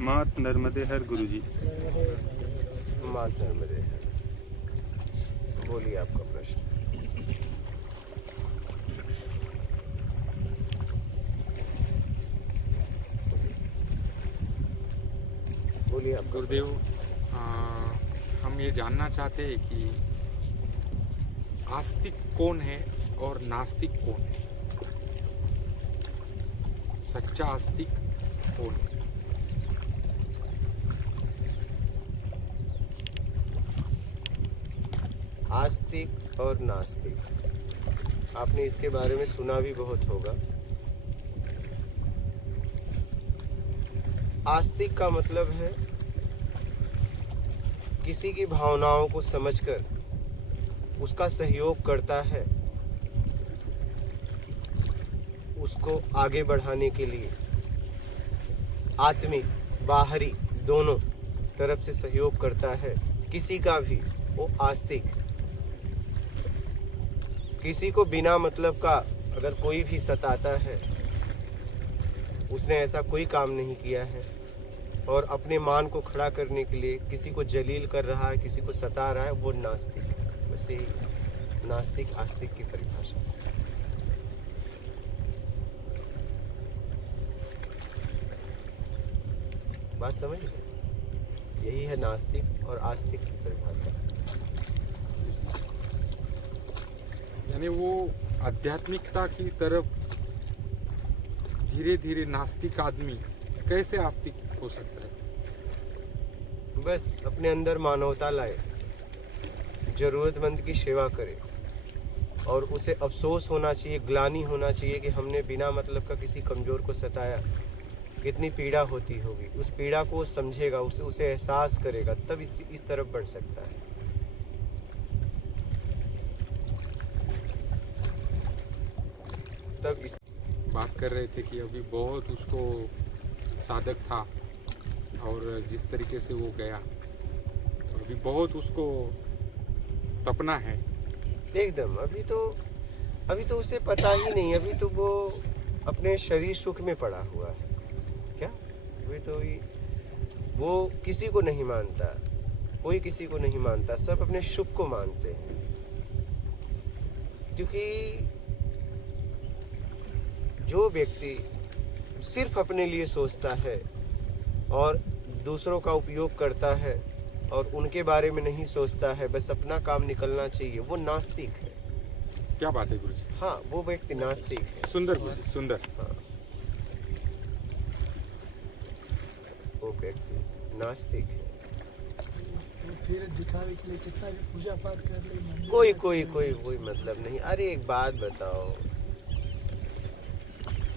मात नर्मदे हर गुरुजी। मात नर्मदे हर। बोलिए आपका प्रश्न। बोलिए आपका गुरुदेव, हम ये जानना चाहते हैं कि आस्तिक कौन है और नास्तिक कौन है। सच्चा आस्तिक कौन है? आस्तिक और नास्तिक, आपने इसके बारे में सुना भी बहुत होगा। आस्तिक का मतलब है किसी की भावनाओं को समझकर उसका सहयोग करता है, उसको आगे बढ़ाने के लिए आत्मिक बाहरी दोनों तरफ से सहयोग करता है किसी का भी, वो आस्तिक। किसी को बिना मतलब का अगर कोई भी सताता है, उसने ऐसा कोई काम नहीं किया है और अपने मान को खड़ा करने के लिए किसी को जलील कर रहा है, किसी को सता रहा है, वो नास्तिक है। बस यही नास्तिक आस्तिक की परिभाषा। बात समझ रहे? यही है नास्तिक और आस्तिक की परिभाषा। यानी वो आध्यात्मिकता की तरफ धीरे धीरे नास्तिक आदमी कैसे आस्तिक हो सकता है? बस अपने अंदर मानवता लाए, जरूरतमंद की सेवा करे और उसे अफसोस होना चाहिए, ग्लानि होना चाहिए कि हमने बिना मतलब का किसी कमजोर को सताया, कितनी पीड़ा होती होगी। उस पीड़ा को समझेगा, उसे एहसास करेगा, तब इस तरफ बढ़ सकता है। तब इस बात कर रहे थे कि अभी बहुत उसको साधक था और जिस तरीके से वो गया, अभी बहुत उसको तपना है एकदम। अभी तो उसे पता ही नहीं, अभी तो वो अपने शरीर सुख में पड़ा हुआ है। क्या अभी तो वो किसी को नहीं मानता, कोई किसी को नहीं मानता, सब अपने सुख को मानते हैं। क्योंकि जो व्यक्ति सिर्फ अपने लिए सोचता है और दूसरों का उपयोग करता है और उनके बारे में नहीं सोचता है, बस अपना काम निकलना चाहिए, वो नास्तिक है। क्या बात है गुरु जी? हाँ, वो व्यक्ति नास्तिक है। सुंदर गुरु जी, सुंदर। हाँ, वो व्यक्ति नास्तिक है। फिर दिखावे के लिए कितना भी पूजा पाठ कर ले, कोई मतलब नहीं। अरे एक बात बताओ,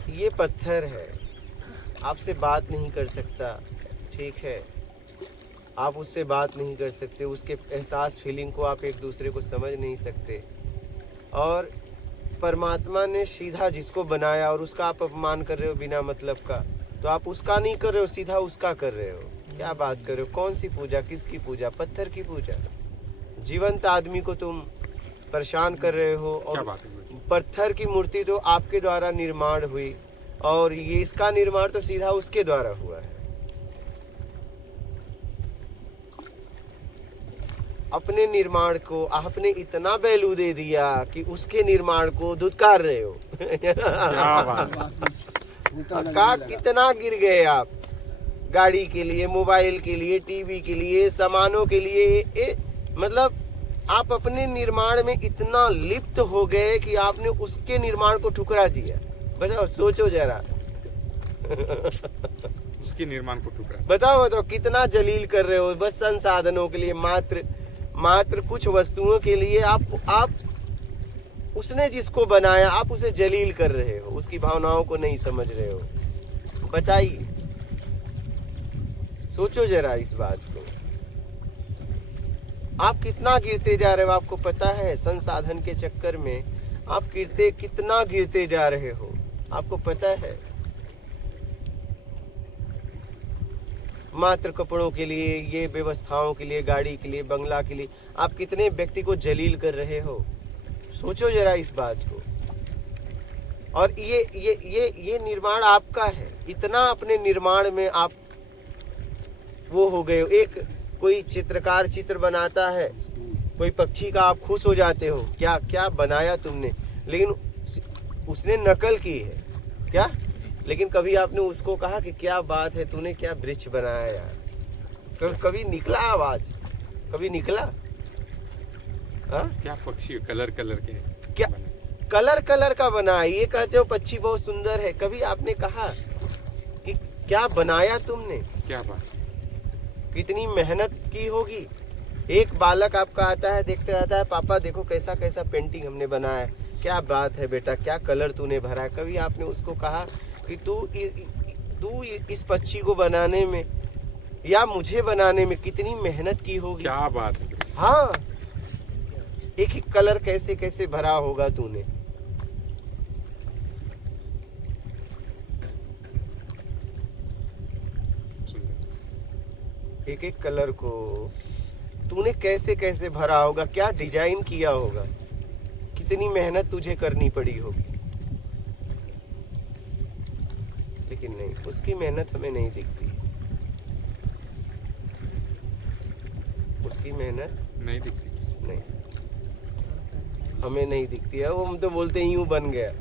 ये पत्थर है, आपसे बात नहीं कर सकता, ठीक है, आप उससे बात नहीं कर सकते, उसके एहसास फीलिंग को आप एक दूसरे को समझ नहीं सकते। और परमात्मा ने सीधा जिसको बनाया और उसका आप अपमान कर रहे हो बिना मतलब का, तो आप उसका नहीं कर रहे हो, सीधा उसका कर रहे हो। क्या बात कर रहे हो? कौन सी पूजा, किसकी पूजा? पत्थर की पूजा। जीवंत आदमी को तुम परेशान कर रहे हो। और क्या बात है गुरु जी? पत्थर की मूर्ति तो आपके द्वारा निर्माण हुई और ये इसका निर्माण तो सीधा उसके द्वारा हुआ है। अपने निर्माण को आपने इतना वैल्यू दे दिया कि उसके निर्माण को धुतकार रहे हो। क्या बात है? का कितना गिर गए आप गाड़ी के लिए, मोबाइल के लिए, टीवी के लिए, सामानों के लिए। मतलब आप अपने निर्माण में इतना लिप्त हो गए कि आपने उसके निर्माण को ठुकरा दिया। बताओ, सोचो जरा। उसके निर्माण को ठुकरा। बताओ कितना जलील कर रहे हो। बस संसाधनों के लिए, मात्र कुछ वस्तुओं के लिए आप उसने जिसको बनाया आप उसे जलील कर रहे हो, उसकी भावनाओं को नहीं समझ रहे हो। बताइए, सोचो जरा इस बात को। आप कितना गिरते जा रहे हो, आपको पता है? संसाधन के चक्कर में आप कितना गिरते जा रहे हो, आपको पता है? मात्र कपड़ों के लिए, ये व्यवस्थाओं के लिए, गाड़ी के लिए, बंगला के लिए आप कितने व्यक्ति को जलील कर रहे हो। सोचो जरा इस बात को। और ये निर्माण आपका है। इतना अपने निर्माण में आप वो हो गए हो। एक कोई चित्रकार चित्र बनाता है, कोई पक्षी का, आप खुश हो जाते हो, क्या क्या बनाया तुमने, लेकिन उसने नकल की है क्या, लेकिन कभी आपने उसको कहा कि क्या बात है, तूने क्या वृक्ष बनाया यार, कभी निकला आवाज, कभी निकला? हाँ, क्या पक्षी कलर कलर के क्या कलर कलर का बना है, ये कहते हो पक्षी बहुत सुंदर है, कभी आपने कहा कि क्या बनाया तुमने, क्या बात, कितनी मेहनत की होगी? एक बालक आपका आता है, देखते रहता है, पापा देखो कैसा कैसा पेंटिंग हमने बनाया, क्या बात है बेटा, क्या कलर तूने भरा है? कभी आपने उसको कहा कि तू इस पक्षी को बनाने में या मुझे बनाने में कितनी मेहनत की होगी? क्या बात है। हाँ, एक एक कलर कैसे कैसे भरा होगा तूने। एक एक कलर को तूने कैसे कैसे भरा होगा, क्या डिजाइन किया होगा, कितनी मेहनत तुझे करनी पड़ी होगी। लेकिन नहीं, उसकी मेहनत हमें नहीं दिखती, उसकी मेहनत नहीं दिखती, नहीं हमें नहीं दिखती है। वो हम तो बोलते हैं यूं बन गया।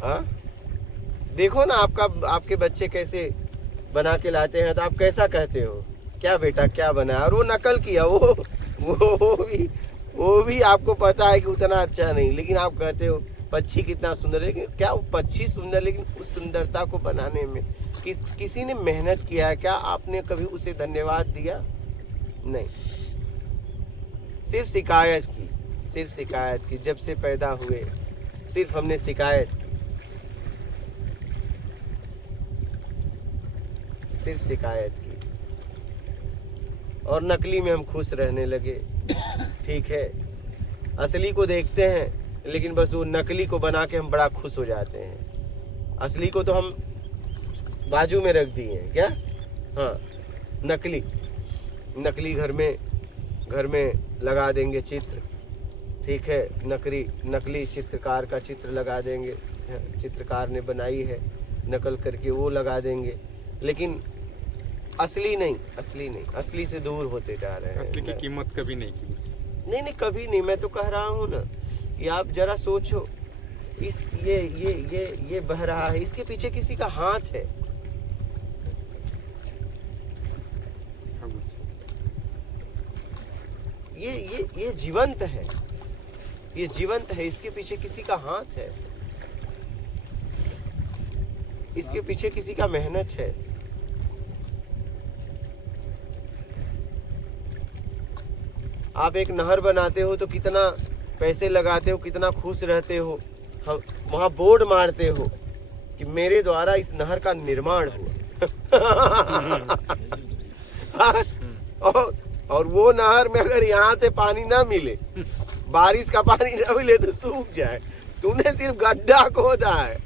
हाँ, देखो ना आपके बच्चे कैसे बना के लाते हैं, तो आप कैसा कहते हो, क्या बेटा क्या बना, और वो नकल किया, वो भी आपको पता है कि उतना अच्छा नहीं, लेकिन आप कहते हो पक्षी कितना सुंदर, लेकिन क्या वो पक्षी सुंदर, लेकिन उस सुंदरता को बनाने में किसी ने मेहनत किया है क्या? आपने कभी उसे धन्यवाद दिया? नहीं, सिर्फ शिकायत की, सिर्फ शिकायत की, जब से पैदा हुए सिर्फ हमने शिकायत की, सिर्फ शिकायत की, और नकली में हम खुश रहने लगे। ठीक है, असली को देखते हैं, लेकिन बस वो नकली को बना के हम बड़ा खुश हो जाते हैं। असली को तो हम बाजू में रख दिए हैं क्या? हाँ, नकली घर में लगा देंगे चित्र, ठीक है, नकली चित्रकार का चित्र लगा देंगे, चित्रकार ने बनाई है नकल करके वो लगा देंगे, लेकिन असली नहीं, असली से दूर होते जा रहे हैं। असली की कीमत कभी नहीं की। नहीं, कभी नहीं। मैं तो कह रहा हूँ ना कि आप जरा सोचो, इस ये बह रहा है, इसके पीछे किसी का हाथ है। ये जीवंत है, ये जीवंत है, इसके पीछे किसी का हाथ है, इसके पीछे किसी का मेहनत है। आप एक नहर बनाते हो तो कितना पैसे लगाते हो, कितना खुश रहते हो, हम वहां बोर्ड मारते हो कि मेरे द्वारा इस नहर का निर्माण हुआ। और वो नहर में अगर यहाँ से पानी ना मिले, बारिश का पानी ना मिले तो सूख जाए, तूने सिर्फ गड्ढा खोदा है।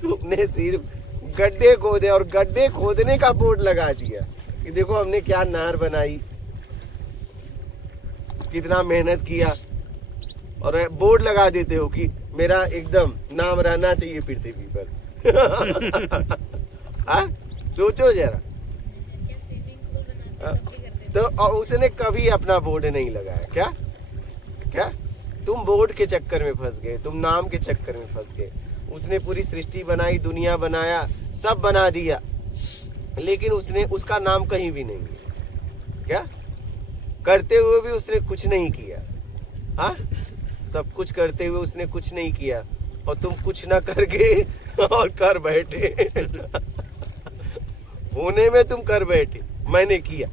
तुमने सिर्फ गड्ढे खोदे और गड्ढे खोदने का बोर्ड लगा दिया कि देखो हमने क्या नहर बनाई, कितना मेहनत किया, और बोर्ड लगा देते हो कि मेरा एकदम नाम रहना चाहिए पृथ्वी पर। सोचो जरा। तो उसने कभी अपना बोर्ड नहीं लगाया क्या? तुम बोर्ड के चक्कर में फंस गए, तुम नाम के चक्कर में फंस गए। उसने पूरी सृष्टि बनाई, दुनिया बनाया, सब बना दिया, लेकिन उसका नाम कहीं भी नहीं है। क्या करते हुए भी उसने कुछ नहीं किया। हाँ, सब कुछ करते हुए उसने कुछ नहीं किया, और तुम कुछ ना करके और कर बैठे। होने में तुम कर बैठे, मैंने किया,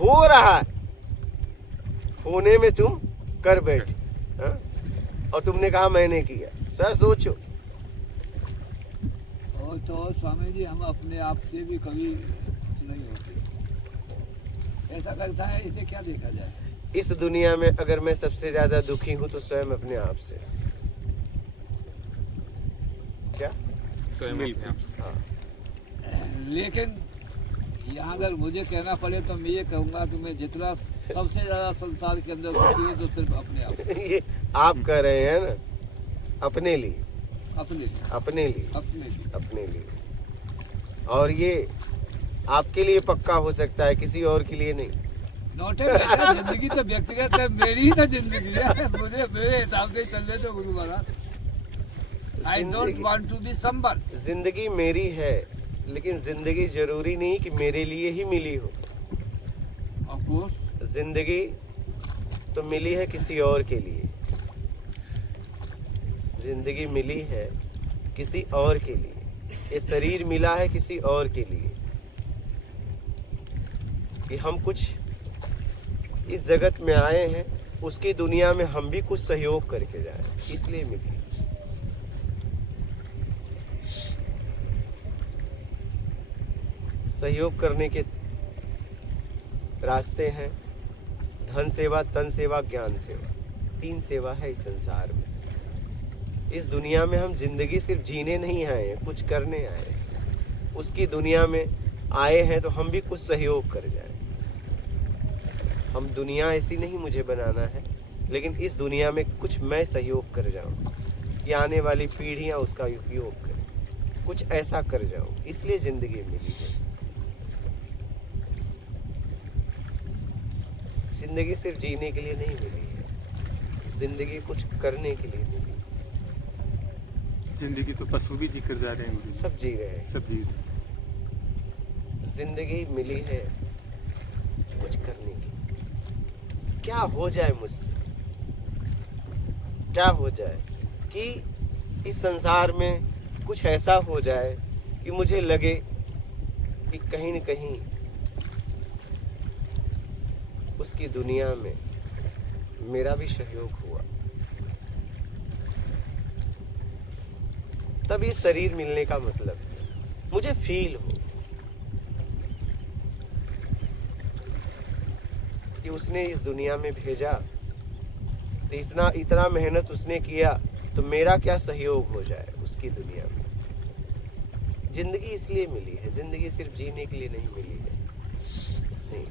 हो रहा है, होने में तुम कर बैठे। हाँ? और तुमने कहा मैंने किया। सर सोचो। और तो स्वामी जी, हम अपने आप से भी कभी कुछ नहीं होते, ऐसा लगता है। इसे क्या देखा जाए? इस दुनिया में अगर मैं सबसे ज्यादा दुखी हूं तो स्वयं अपने आप से। क्या? स्वयं अपने आप से। हाँ। लेकिन यहाँ अगर मुझे कहना पड़े तो मैं ये कहूँगा कि मैं जितना सबसे ज्यादा संसार के अंदर दुखी हूँ तो सिर्फ अपने आप से। ये आप कह रहे हैं ना, अपने लिए, अपने लिए, अपने लिए, अपने लिए। अपने लिए। और ये आपके लिए पक्का हो सकता है, किसी और के लिए नहीं। नोटे बेटा, जिंदगी तो व्यक्तिगत है, मेरी ही तो जिंदगी है, मुझे मेरे हिसाब से चलने दो गुरु महाराज। आई डोंट जिंदगी- वांट टू बी समवन। जिंदगी मेरी है, लेकिन जिंदगी जरूरी नहीं कि मेरे लिए ही मिली हो। ऑफ कोर्स जिंदगी तो मिली है किसी और के लिए, जिंदगी मिली है किसी और के लिए, ये शरीर मिला है किसी और के लिए, कि हम कुछ इस जगत में आए हैं, उसकी दुनिया में हम भी कुछ सहयोग करके जाए, इसलिए मिली। सहयोग करने के रास्ते हैं धन सेवा, तन सेवा, ज्ञान सेवा। 3 सेवा है इस संसार में। इस दुनिया में हम जिंदगी सिर्फ जीने नहीं आए हैं, कुछ करने आए हैं। उसकी दुनिया में आए हैं तो हम भी कुछ सहयोग कर जाएं। हम दुनिया ऐसी नहीं मुझे बनाना है, लेकिन इस दुनिया में कुछ मैं सहयोग कर जाऊं कि आने वाली पीढ़ियां उसका उपयोग करें, कुछ ऐसा कर जाऊं, इसलिए जिंदगी मिली है। जिंदगी सिर्फ जीने के लिए नहीं मिली है, जिंदगी कुछ करने के लिए मिली। जिंदगी तो पशु भी जी कर जा रहे हैं गुरु जी। सब जी रहे हैं। सब जी रहे हैं। जिंदगी मिली है कुछ करने की। क्या हो जाए मुझसे, क्या हो जाए कि इस संसार में कुछ ऐसा हो जाए कि मुझे लगे कि कहीं न कहीं उसकी दुनिया में मेरा भी सहयोग हुआ। तब ये शरीर मिलने का मतलब है, मुझे फील हो कि उसने इस दुनिया में भेजा, तो इतना मेहनत उसने किया, तो मेरा क्या सहयोग हो जाए उसकी दुनिया में। जिंदगी इसलिए मिली है, जिंदगी सिर्फ जीने के लिए नहीं मिली है। नहीं,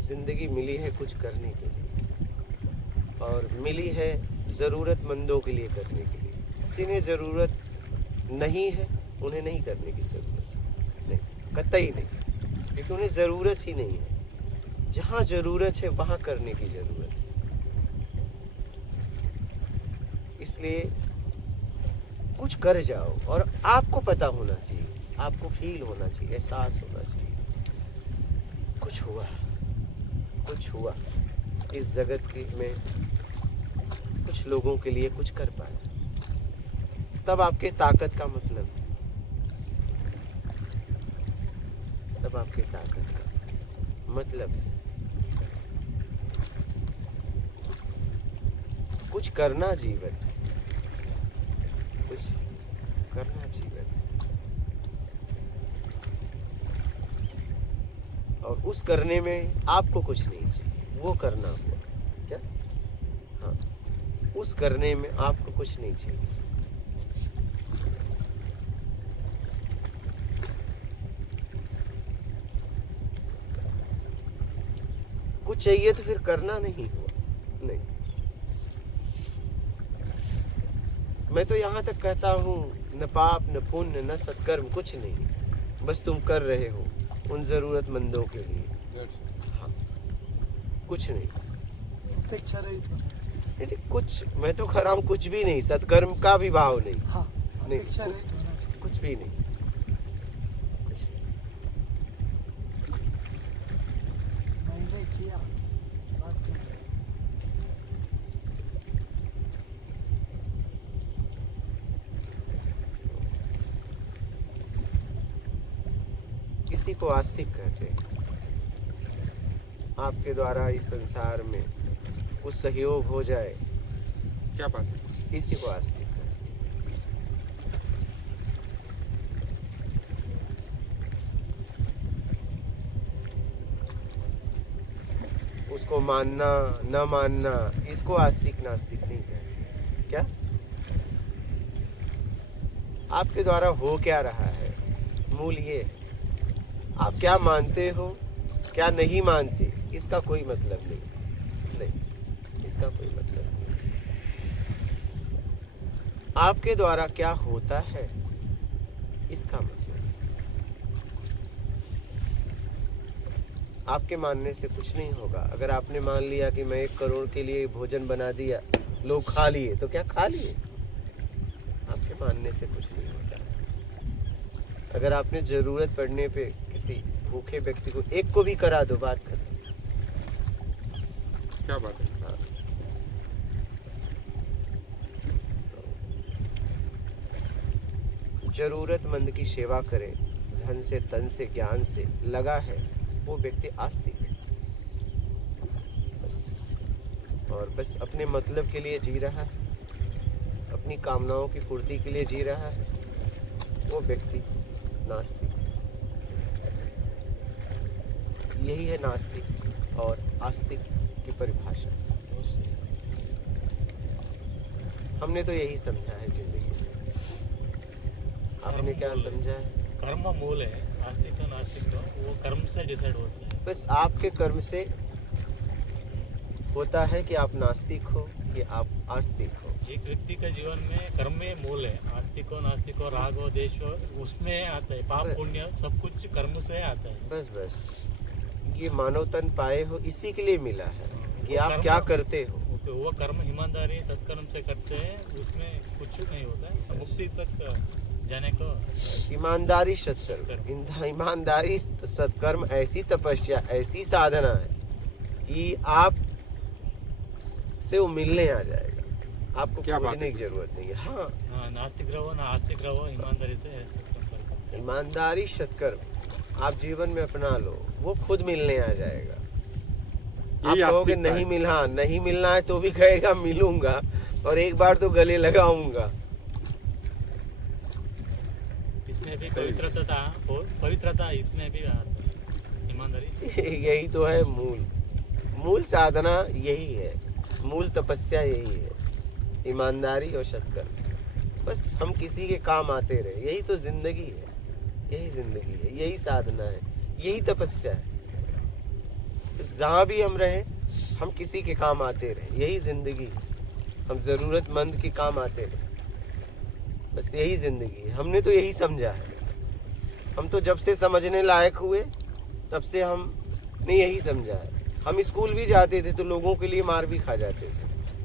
जिंदगी मिली है कुछ करने के लिए, और मिली है ज़रूरतमंदों के लिए करने के लिए। जिन्हें ज़रूरत नहीं है उन्हें नहीं करने की ज़रूरत है, नहीं, कतई नहीं, क्योंकि उन्हें ज़रूरत ही नहीं है। जहाँ ज़रूरत है वहाँ करने की ज़रूरत है। इसलिए कुछ कर जाओ, और आपको पता होना चाहिए, आपको फील होना चाहिए, एहसास होना चाहिए कुछ हुआ, कुछ हुआ इस जगत के में, कुछ लोगों के लिए कुछ कर पाया। तब आपके ताकत का मतलब है, तब आपके ताकत का मतलब है कुछ करना जीवन, कुछ करना जीवन, और उस करने में आपको कुछ नहीं चाहिए, वो करना हुआ क्या? हाँ, उस करने में आपको कुछ नहीं चाहिए। कुछ चाहिए तो फिर करना नहीं हुआ। नहीं, मैं तो यहाँ तक कहता हूँ, न पाप न पुण्य न सत्कर्म, कुछ नहीं, बस तुम कर रहे हो उन जरूरतमंदों के लिए। हाँ, कुछ नहीं, अपेक्षा रहित होना चाहिए। नहीं, कुछ मैं तो कह रहा हूँ, कुछ भी नहीं, सत्कर्म का भी भाव नहीं, हाँ, नहीं, अपेक्षा रहित होना चाहिए। कुछ भी नहीं, कुछ नहीं। मैंने किया, बात कर रहे। इसी को आस्तिक कहते हैं। आपके द्वारा इस संसार में कुछ सहयोग हो जाए, क्या बात है? इसी को आस्तिक कहते हैं। उसको मानना न मानना, इसको आस्तिक नास्तिक नहीं कहते। क्या आपके द्वारा हो क्या रहा है, मूल ये है। आप क्या मानते हो क्या नहीं मानते, इसका कोई मतलब नहीं। नहीं, इसका कोई मतलब नहीं। आपके द्वारा क्या होता है इसका मतलब। आपके मानने से कुछ नहीं होगा। अगर आपने मान लिया कि मैं 1 करोड़ के लिए भोजन बना दिया, लोग खा लिए, तो क्या खा लिए? आपके मानने से कुछ नहीं होता। अगर आपने जरूरत पड़ने पे किसी भूखे व्यक्ति को 1 को भी करा दो, बात खत्म। क्या बात है? हाँ। जरूरतमंद की सेवा करे, धन से, तन से, ज्ञान से लगा है, वो व्यक्ति आस्तिक है। बस। और बस अपने मतलब के लिए जी रहा है, अपनी कामनाओं की पूर्ति के लिए जी रहा है, वो व्यक्ति नास्तिक है। यही है नास्तिक और आस्तिक की परिभाषा। हमने तो यही समझा है जिंदगी में। आपने क्या समझा है? कर्म मूल है, आस्तिक तो नास्तिक तो वो कर्म से डिसाइड होता है। बस आपके कर्म से होता है कि आप नास्तिक हो कि आप आस्तिक हो। एक व्यक्ति का जीवन में कर्म में मूल है, आस्तिक हो नास्तिक हो राग हो देश हो, उसमें आता है। पाप पुण्य सब कुछ कर्म से आता है। बस बस ये मानव तन पाए हो इसी के लिए मिला है कि वो आप कर्म- क्या करते हो। तो वो कर्म ईमानदारी सत्कर्म से करते हैं, उसमें कुछ नहीं होता है। मुक्ति तक जाने को ईमानदारी सत्कर्म, ईमानदारी सत्कर्म ऐसी तपस्या, ऐसी साधना है कि आप से वो मिलने आ जाएगा। आपको क्या बात खोजने है? की जरूरत नहीं है। हाँ, हाँ, नास्तिक रहो ना आस्तिक रहो, ईमानदारी से सत्कर्म करो। ईमानदारी सत्कर्म आप जीवन में अपना लो, वो खुद मिलने आ जाएगा। आप यही कहोगे आस्तिकता नहीं है। मिला, नहीं मिलना है तो भी कहेगा मिलूंगा, और एक बार तो गले लगाऊंगा। इसमें भी पवित्रता और पवित्रता इसमें भी आता है, ईमानदारी। यही तो है मूल साधना, यही है मूल तपस्या, यही है ईमानदारी और सत्कर्म। बस हम किसी के काम आते रहे, यही तो जिंदगी है, यही जिंदगी है, यही साधना है, यही तपस्या है। जहाँ भी हम रहे, हम किसी के काम आते रहे, यही जिंदगी है। हम जरूरतमंद के काम आते रहे, बस यही जिंदगी है। हमने तो यही समझा है। हम तो जब से समझने लायक हुए तब से हमने यही समझा है। हम स्कूल भी जाते थे तो लोगों के लिए मार भी खा जाते थे।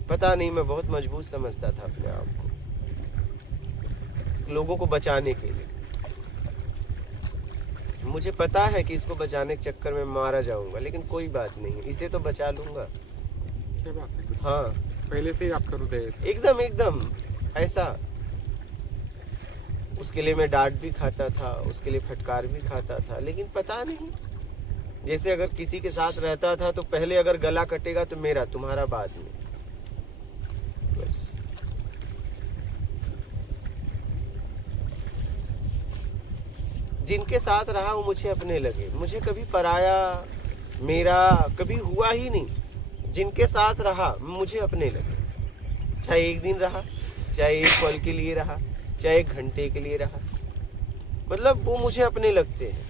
पता नहीं, मैं बहुत मजबूत समझता था अपने आप को, लोगों को बचाने के लिए। मुझे पता है कि इसको बचाने के चक्कर में मारा जाऊंगा, लेकिन कोई बात नहीं, इसे तो बचा लूंगा। क्या बात है? हाँ, पहले से ही आपका हृदय ऐसा। एकदम ऐसा। उसके लिए मैं डांट भी खाता था, उसके लिए फटकार भी खाता था, लेकिन पता नहीं, जैसे अगर किसी के साथ रहता था तो पहले अगर गला कटेगा तो मेरा, तुम्हारा बाद में। बस जिनके साथ रहा वो मुझे अपने लगे, मुझे कभी पराया मेरा कभी हुआ ही नहीं। जिनके साथ रहा मुझे अपने लगे, चाहे 1 दिन रहा, चाहे 1 पल के लिए रहा, चाहे 1 घंटे के लिए रहा, मतलब वो मुझे अपने लगते हैं।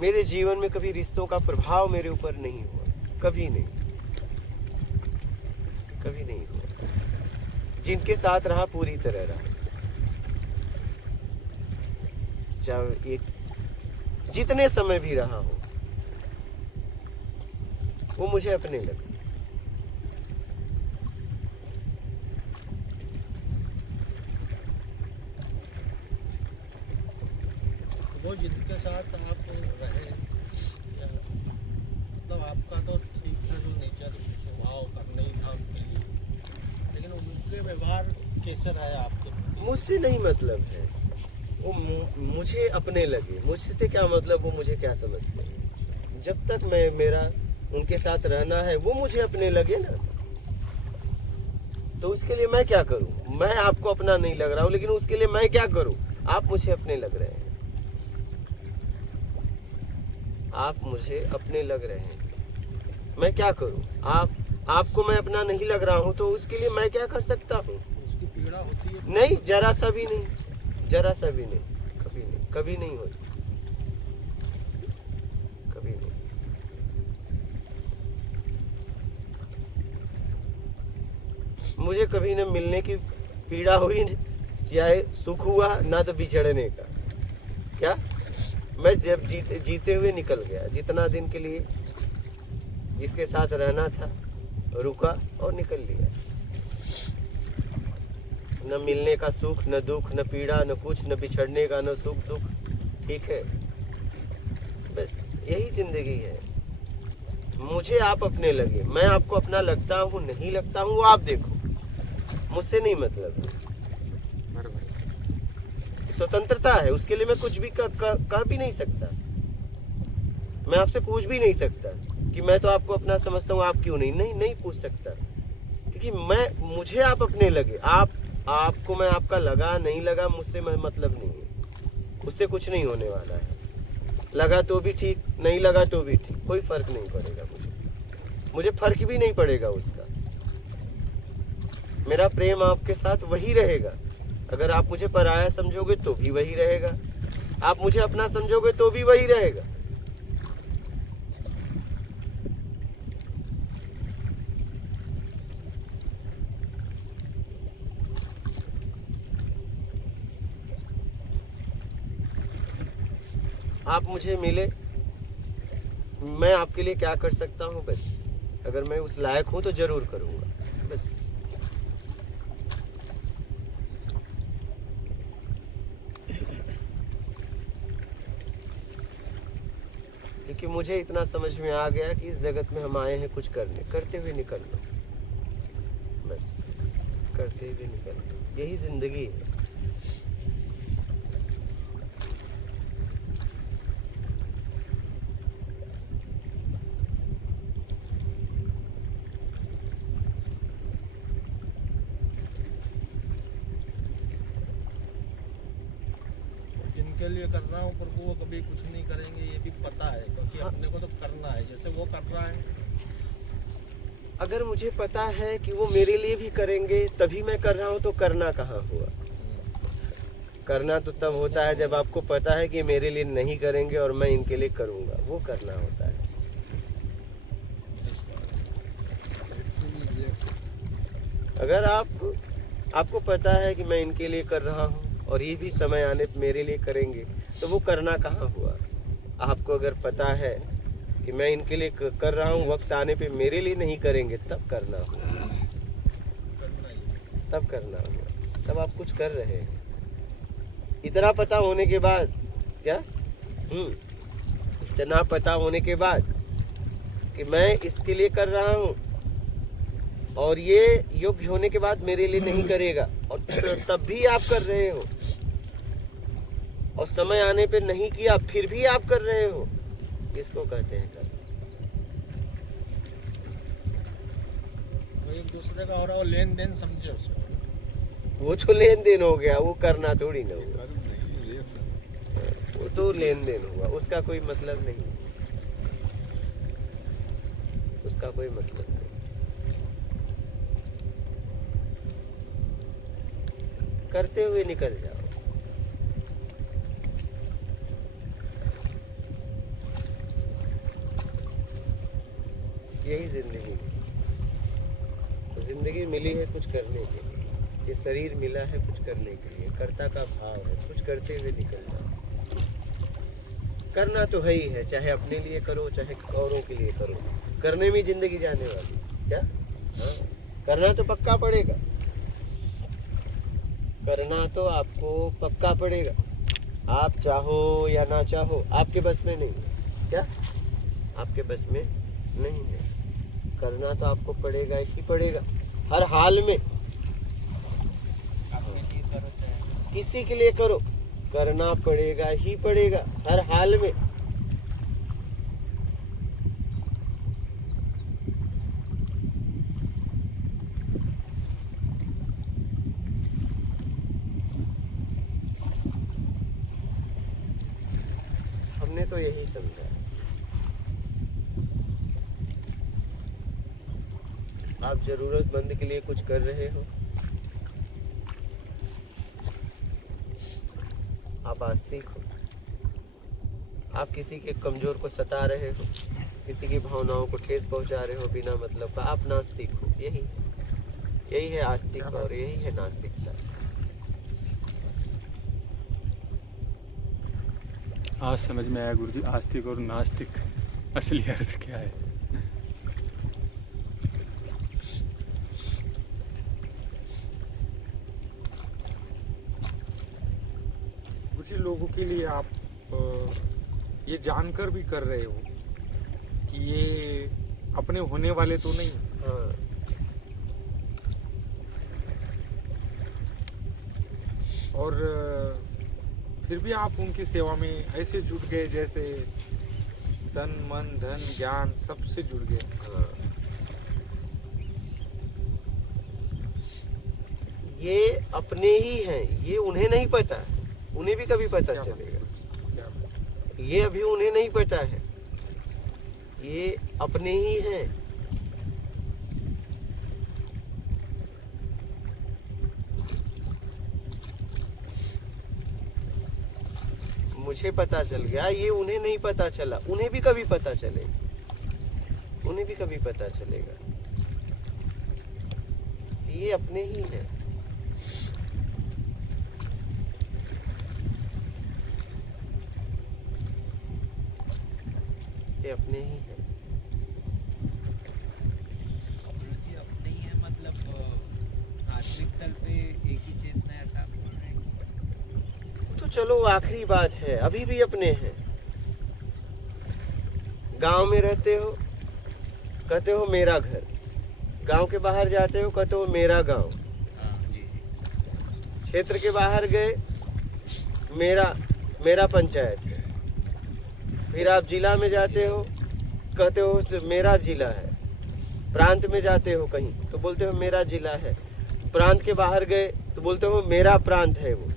मेरे जीवन में कभी रिश्तों का प्रभाव मेरे ऊपर नहीं हुआ, कभी नहीं, कभी नहीं हुआ। जिनके साथ रहा पूरी तरह रहा, चाहे एक जितने समय भी रहा हो, वो मुझे अपने लगे। वो जिनके साथ आप रहे, या मतलब आपका तो ठीक था जो नेचर स्वभाव का नहीं था उनके लिए, लेकिन उनके व्यवहार कैसे रहा आपके प्रति? मुझसे नहीं मतलब है, वो मुझे अपने लगे। मुझसे क्या मतलब, वो मुझे क्या समझते हैं। जब तक मैं मेरा उनके साथ रहना है, वो मुझे अपने लगे ना, तो उसके लिए मैं क्या करूं? मैं आपको अपना नहीं लग रहा हूं, लेकिन उसके लिए मैं क्या करूं? आप मुझे अपने लग रहे हैं, आप मुझे अपने लग रहे हैं, मैं क्या करूं? आपको मैं अपना नहीं लग रहा हूं, तो उसके लिए मैं क्या कर सकता हूं? उसकी पीड़ा होती है? नहीं, जरा सा भी नहीं, जरा सा भी नहीं, कभी नहीं, कभी नहीं होती, कभी नहीं। मुझे कभी न मिलने की पीड़ा हुई, चाहे सुख हुआ, ना तो बिछड़ने का। क्या मैं जब जीते हुए निकल गया, जितना दिन के लिए जिसके साथ रहना था रुका और निकल लिया। न मिलने का सुख, न दुख, न पीड़ा, न कुछ, न बिछड़ने का, न सुख दुख। ठीक है, बस यही जिंदगी है। मुझे आप अपने लगे, मैं आपको अपना लगता हूँ नहीं लगता हूँ वो आप देखो, मुझसे नहीं मतलब है। बराबर। स्वतंत्रता है, उसके लिए मैं कुछ भी कह भी नहीं सकता। मैं आपसे पूछ भी नहीं सकता कि मैं तो आपको अपना समझता हूँ, आप क्यों नहीं पूछ सकता, क्योंकि मुझे आप अपने लगे। आपको मैं आपका लगा नहीं लगा, मुझसे मतलब नहीं है, उससे कुछ नहीं होने वाला है। लगा तो भी ठीक, नहीं लगा तो भी ठीक, कोई फर्क नहीं पड़ेगा मुझे फर्क भी नहीं पड़ेगा उसका। मेरा प्रेम आपके साथ वही रहेगा। अगर आप मुझे पराया समझोगे तो भी वही रहेगा, आप मुझे अपना समझोगे तो भी वही रहेगा। आप मुझे मिले, मैं आपके लिए क्या कर सकता हूँ, बस अगर मैं उस लायक हूँ तो जरूर करूँगा, बस। क्योंकि मुझे इतना समझ में आ गया कि इस जगत में हम आए हैं कुछ करने, करते हुए निकलना, बस करते हुए निकलना, यही जिंदगी है। जिनके लिए कर रहा हूँ प्रभु वो कभी कुछ नहीं करेंगे, ये भी पता है, क्योंकि अपने को तो करना है जैसे वो कर रहा है। अगर मुझे पता है कि वो मेरे लिए भी करेंगे तभी मैं कर रहा हूँ, तो करना कहाँ हुआ। करना तो तब होता है जब आपको पता है कि मेरे लिए नहीं करेंगे और मैं इनके लिए करूँगा, वो करना होता है। अगर आपको पता है कि मैं इनके लिए कर रहा हूँ और ये भी समय आने पे मेरे लिए करेंगे, तो वो करना कहाँ हुआ। आपको अगर पता है कि मैं इनके लिए कर रहा हूँ, वक्त आने पे मेरे लिए नहीं करेंगे, तब करना हुआ, तब करना हुआ, तब आप कुछ कर रहे हैं। इतना पता होने के बाद क्या इतना पता होने के बाद कि मैं इसके लिए कर रहा हूँ और ये योग्य होने के बाद मेरे लिए नहीं करेगा, और तब भी आप कर रहे हो, और समय आने पे नहीं किया फिर भी आप कर रहे हो, इसको कहते हैं कर्म। वो एक दूसरे का हो रहा हो लेन देन, समझे उसको। वो तो लेन देन हो गया, वो करना थोड़ी ना हुआ, वो तो लेन देन हुआ, उसका कोई मतलब नहीं, उसका कोई मतलब नहीं। करते हुए निकल जाओ। यही जिंदगी है। जिंदगी मिली है कुछ करने के लिए, ये शरीर मिला है कुछ करने के लिए, कर्ता का भाव है, कुछ करते हुए निकल जाओ। करना तो है ही है, चाहे अपने लिए करो चाहे औरों के लिए करो, करने में जिंदगी जाने वाली क्या। हाँ, करना तो पक्का पड़ेगा, करना तो आपको पक्का पड़ेगा, आप चाहो या ना चाहो, आपके बस में नहीं है क्या, आपके बस में नहीं है। करना तो आपको पड़ेगा ही पड़ेगा, हर हाल में। किसी के लिए करो, करना पड़ेगा ही पड़ेगा, हर हाल में। हमने तो यही समझा। आप जरूरतमंद के लिए कुछ कर रहे हो, आप आस्तिक हो। आप किसी के कमजोर को सता रहे हो, किसी की भावनाओं को ठेस पहुंचा रहे हो बिना मतलब का, आप नास्तिक हो। यही है आस्तिक और यही है नास्तिकता। आज समझ में आया गुरुजी, आस्तिक और नास्तिक असली अर्थ क्या है। कुछ लोगों के लिए आप ये जानकर भी कर रहे हो कि ये अपने होने वाले तो नहीं। हाँ। और फिर भी आप उनकी सेवा में ऐसे जुट गए जैसे तन मन धन ज्ञान सबसे जुड़ गए। हाँ। ये अपने ही हैं, ये उन्हें नहीं पता, उन्हें भी कभी पता क्या चलेगा। क्या बात। ये अभी उन्हें नहीं पता है, ये अपने ही हैं। मुझे पता चल गया, ये उन्हें नहीं पता चला, उन्हें भी कभी पता चलेगा, उन्हें भी कभी पता चलेगा। ये अपने ही हैं। ये अपने ही हैं। गुरुजी अपने ही है मतलब आत्मिक तल पे एक ही चेतना है, ऐसा आप बोल रहे हैं? तो चलो आखिरी बात है, अभी भी अपने हैं। गांव में रहते हो, कहते हो मेरा घर, गांव के बाहर जाते हो, कहते हो मेरा गांव, हाँ जी जी। क्षेत्र के बाहर गए, मेरा पंचायत है। फिर आप जिला में जाते हो, कहते हो मेरा जिला है। प्रांत में जाते हो कहीं तो बोलते हो मेरा जिला है। प्रांत के बाहर गए तो बोलते हो मेरा प्रांत है वो,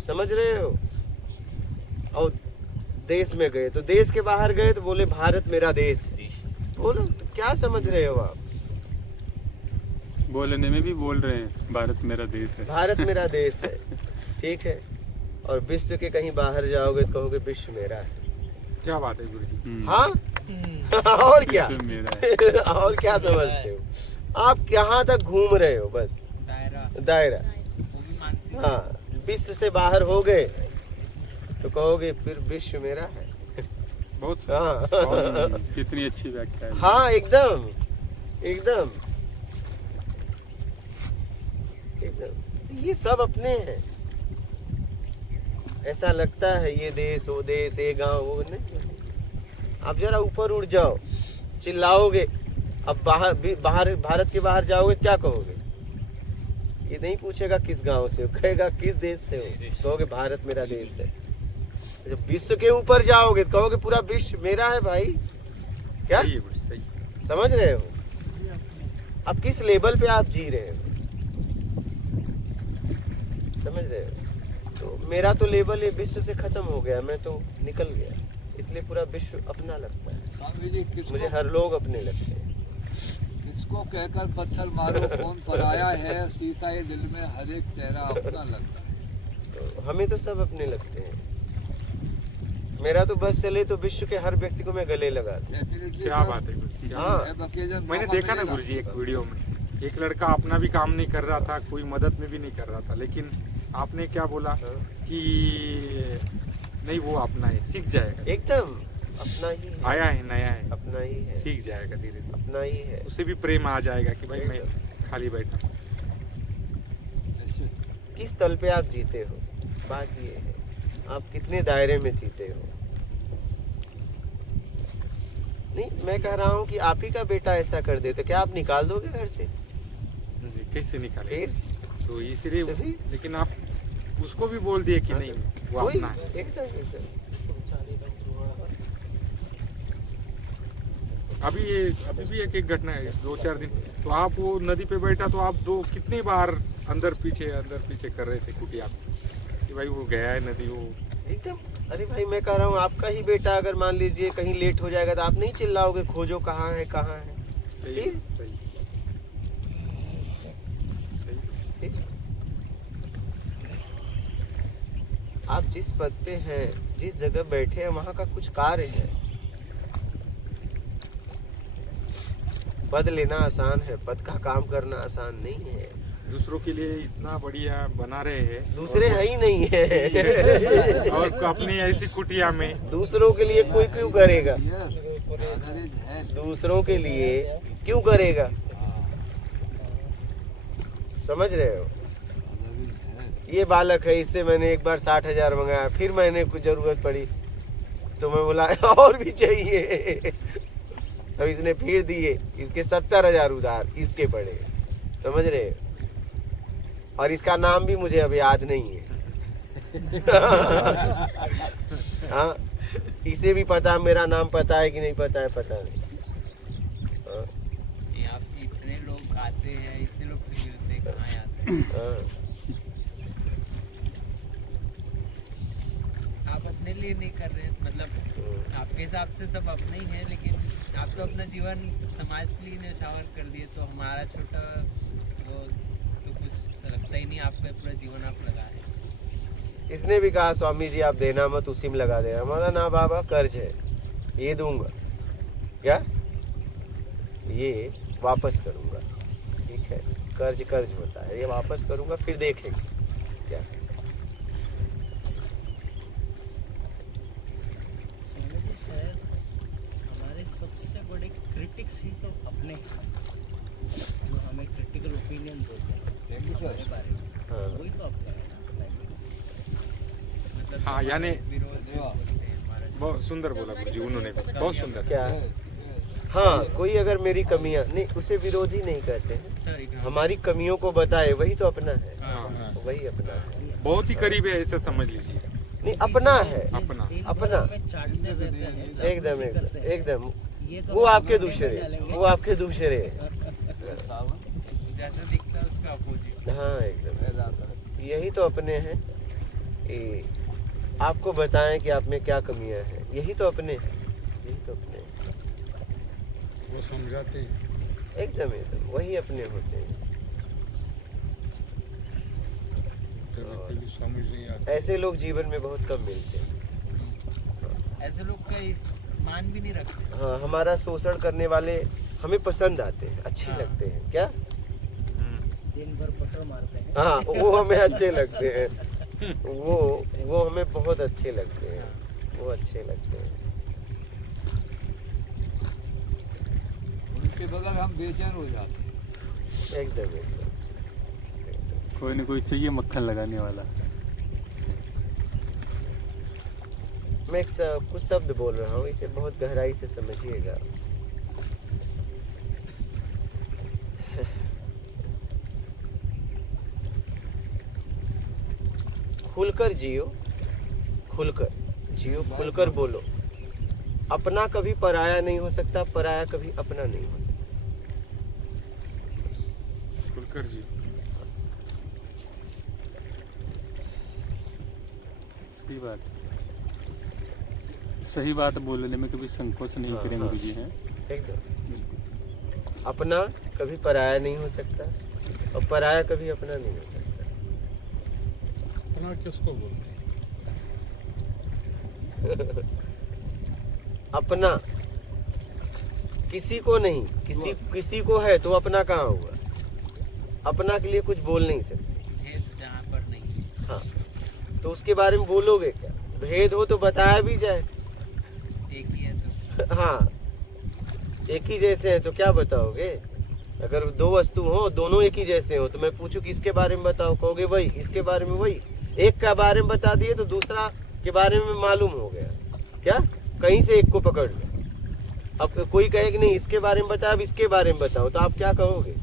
समझ रहे हो। और देश में गए तो देश के बाहर गए तो बोले भारत मेरा देश है। बोलो तो क्या समझ रहे हो आप। बोलने में भी बोल रहे हैं भारत मेरा देश है। भारत मेरा देश है, ठीक है। और विश्व के कहीं बाहर जाओगे तो कहोगे विश्व मेरा है। क्या बात है गुरुजी। हाँ और क्या विश्व मेरा है। और क्या समझते हो आप। यहाँ तक घूम रहे हो बस, दायरा। वो भी मानसिक। हाँ, विश्व से बाहर हो गए तो कहोगे फिर विश्व मेरा है। बहुत हाँ कितनी अच्छी व्याख्या है। हाँ, एकदम एकदम एकदम। तो ये सब अपने हैं। ऐसा लगता है ये देश वो देश, ये गांव वो, नहीं। आप जरा ऊपर उड़ जाओ, चिल्लाओगे। अब बाहर भारत के बाहर जाओगे क्या कहोगे। ये नहीं पूछेगा किस गांव से हो, कहेगा किस देश से हो, कहोगे भारत मेरा देश है। जब विश्व के ऊपर जाओगे तो कहोगे पूरा विश्व मेरा है भाई। क्या सही है गुरुजी, सही। समझ रहे हो। अब किस लेवल पे आप जी रहे हो, समझ रहे हो। तो मेरा तो लेवल ये विश्व से खत्म हो गया, मैं तो निकल गया, इसलिए पूरा विश्व अपना लगता है। स्वामी जी मुझे हर लोग अपने लगते हैं। किसको कहकर पत्थर मारो कौन पराया है, शीशा ये दिल में हर एक चेहरा अपना लगता है। तो हमें तो सब अपने लगते हैं। मेरा तो बस चले तो विश्व के हर व्यक्ति को मैं गले लगा दूं। Definitely क्या sir, बात है गुरुजी, क्या हाँ। है occasion मैंने मौका देखा ना मिलेगा। गुरुजी एक वीडियो में, एक लड़का अपना भी काम नहीं कर रहा था, कोई मदद में भी नहीं कर रहा था, लेकिन आपने क्या बोला हाँ। कि नहीं वो अपना है, सीख जाएगा। एकदम अपना ही है, आया है, नया है, अपना ही है, सीख जाएगा धीरे धीरे। अपना ही है। उसे भी प्रेम आ जाएगा कि भाई मैं खाली बैठा। निश्चित। किस तल पे आप जीते हो, बात ये है। आप कितने दायरे में जीते हो। नहीं, मैं कह रहा हूँ कि आप ही का बेटा ऐसा कर दे तो क्या आप निकाल दोगे घर से। जी, कैसे निकाले फिर तो इसलिए, तो फिर? लेकिन आप उसको भी बोल दिए कि नहीं वो कोई अपना है। एकदम एकदम। अभी भी एक घटना है, 2-4 दिन तो आप वो नदी पे बैठा तो आप कितनी बार अंदर पीछे कर रहे थे कुटिया में कि भाई वो गया है नदी वो। एकदम। अरे भाई मैं कह रहा हूँ आपका ही बेटा अगर मान लीजिए कहीं लेट हो जाएगा तो आप नहीं चिल्लाओगे खोजो कहाँ है कहाँ है। सही फिर? सही सही। ठीक? आप जिस पद पे हैं, जिस जगह बैठे हैं, वहाँ का कुछ कार्य है। पद लेना आसान है, पद का काम करना आसान नहीं है। दूसरों के लिए इतना बढ़िया बना रहे हैं, दूसरे है ही नहीं है। और अपनी ऐसी कुटिया में दूसरों के लिए कोई क्यों करेगा? Father is help. दूसरों के लिए क्यों करेगा? समझ रहे हो? Father is help. ये बालक है, इससे मैंने एक बार 60,000 मंगाया, फिर मैंने कुछ जरूरत पड़ी तो मैं बोला और भी चाहिए, तो इसने फिर दिए, इसके 70,000 उधार इसके पड़े। समझ रहे हो? और इसका नाम भी मुझे अब याद नहीं है। हाँ, इसे भी पता, मेरा नाम पता है कि नहीं पता है, पता नहीं। हाँ, ये आप इतने लोग आते हैं, इतने लोग से मिलते हैं, कहाँ आते हैं? हाँ। आप अपने लिए नहीं कर रहे, मतलब आपके हिसाब से सब अपने ही है, लेकिन आप तो अपना जीवन समाज के लिए न्यौछावर कर दिए, तो हमारा छोटा वो तो कुछ लगता ही नहीं, आपका पूरा जीवन आप लगा रहे हैं। इसने भी कहा स्वामी जी आप देना मत, उसी में लगा देना। हमारा ना बाबा कर्ज है, ये दूंगा क्या, ये वापस करूंगा, ठीक है, कर्ज कर्ज होता है, ये वापस करूंगा, फिर देखेंगे क्या। स्वामी जी शायद हमारे सबसे बड़े क्रिटिक्स ही तो अपने हैं, जो हमें क्रिटिकल ओपिनियन देते हैं थैंक यू हमारे सर। बारे में, हाँ, वही तो अपने हैं ना। मतलब हाँ, यानी विरोध में बोलते हैं हमारा। बहुत सुंदर बोला गुरुजी, उन्होंने भी बहुत सुंदर। क्या, यस यस। हाँ, कोई अगर मेरी कमियां नहीं, उसे विरोधी नहीं कहते हैं, सॉरी, हाँ। हमारी कमियों को बताए, वही तो अपना है, हाँ, वही अपना है। बहुत ही करीब है, ऐसा समझ लीजिए। नहीं, अपना है, अपना। अपना। चाटते रहते हैं, एकदम चापलूसी करते हैं। एकदम। ये तो वो हम आपके आगे दूसरे, डालेंगे। वो आपके दूसरे हैं। जैसा दिखता है उसका अपोजिट। हाँ, एकदम, यही तो अपने हैं। ये आपको बताएं कि आप में क्या कमियां हैं, यही तो अपने हैं, यही तो अपने हैं। वो समझाते हैं। एकदम एकदम वही अपने होते हैं। समझ नहीं आता। ऐसे लोग जीवन में बहुत कम मिलते हैं। ऐसे लोग का मान भी नहीं रखते। हाँ, हमारा शोषण करने वाले हमें पसंद आते हैं, अच्छे हाँ। लगते हैं क्या। दिन भर बटर मारते हैं। हाँ, वो हमें अच्छे लगते हैं, वो हमें बहुत अच्छे लगते हैं, वो अच्छे लगते हैं। उनके बगैर हम बेचैन हो जाते हैं। एकदम एकदम। कोई ना कोई चाहिए मक्खन लगाने वाला। मैं कुछ शब्द बोल रहा हूँ, इसे बहुत गहराई से समझिएगा। खुलकर जियो, खुलकर जियो, खुलकर बोलो। अपना कभी पराया नहीं हो सकता, पराया कभी अपना नहीं हो सकता। खुलकर जी। सही बात, सही बात बोलने में कभी संकोच नहीं हाँ, करेंगे हाँ। गुरुजी हैं। एकदम। अपना कभी पराया नहीं हो सकता और पराया कभी अपना नहीं हो सकता। अपना किसको बोलते हैं? अपना किसी को नहीं, किसी को है तो अपना कहाँ हुआ। अपना के लिए कुछ बोल नहीं सकते। भेद जहाँ पर नहीं। हाँ, तो उसके बारे में बोलोगे क्या। भेद हो तो बताया भी जाए। एक ही है तो। हाँ, एक ही जैसे हैं तो क्या बताओगे। अगर दो वस्तु हो, दोनों एक ही जैसे हो, तो मैं पूछूं किसके बारे में बताओ, कहोगे वही, इसके बारे में वही। एक का बारे में बता दिए तो दूसरा के बारे में मालूम हो गया क्या, कहीं से एक को पकड़ लो। अब कोई कहे कि नहीं इसके बारे में बताया, अब इसके बारे में बताओ, तो आप क्या कहोगे।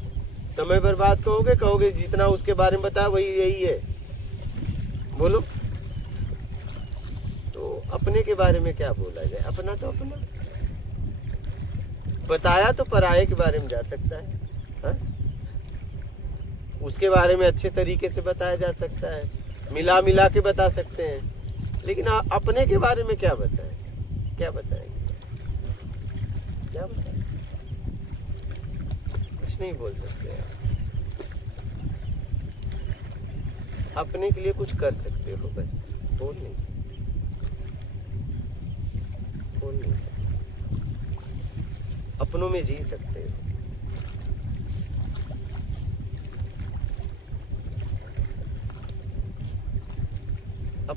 समय बर्बाद कहोगे जितना उसके बारे में बताया वही यही है। बोलो, तो अपने के बारे में क्या बोला जाए। अपना तो अपना, बताया तो पराये के बारे में जा सकता है। हाँ? उसके बारे में अच्छे तरीके से बताया जा सकता है, मिला के बता सकते हैं, लेकिन अपने के बारे में क्या बताएं, क्या बताएंगे, क्या बताएं। कुछ नहीं बोल सकते आप। अपने के लिए कुछ कर सकते हो, बस बोल नहीं सकते, बोल नहीं सकते। अपनों में जी सकते हो,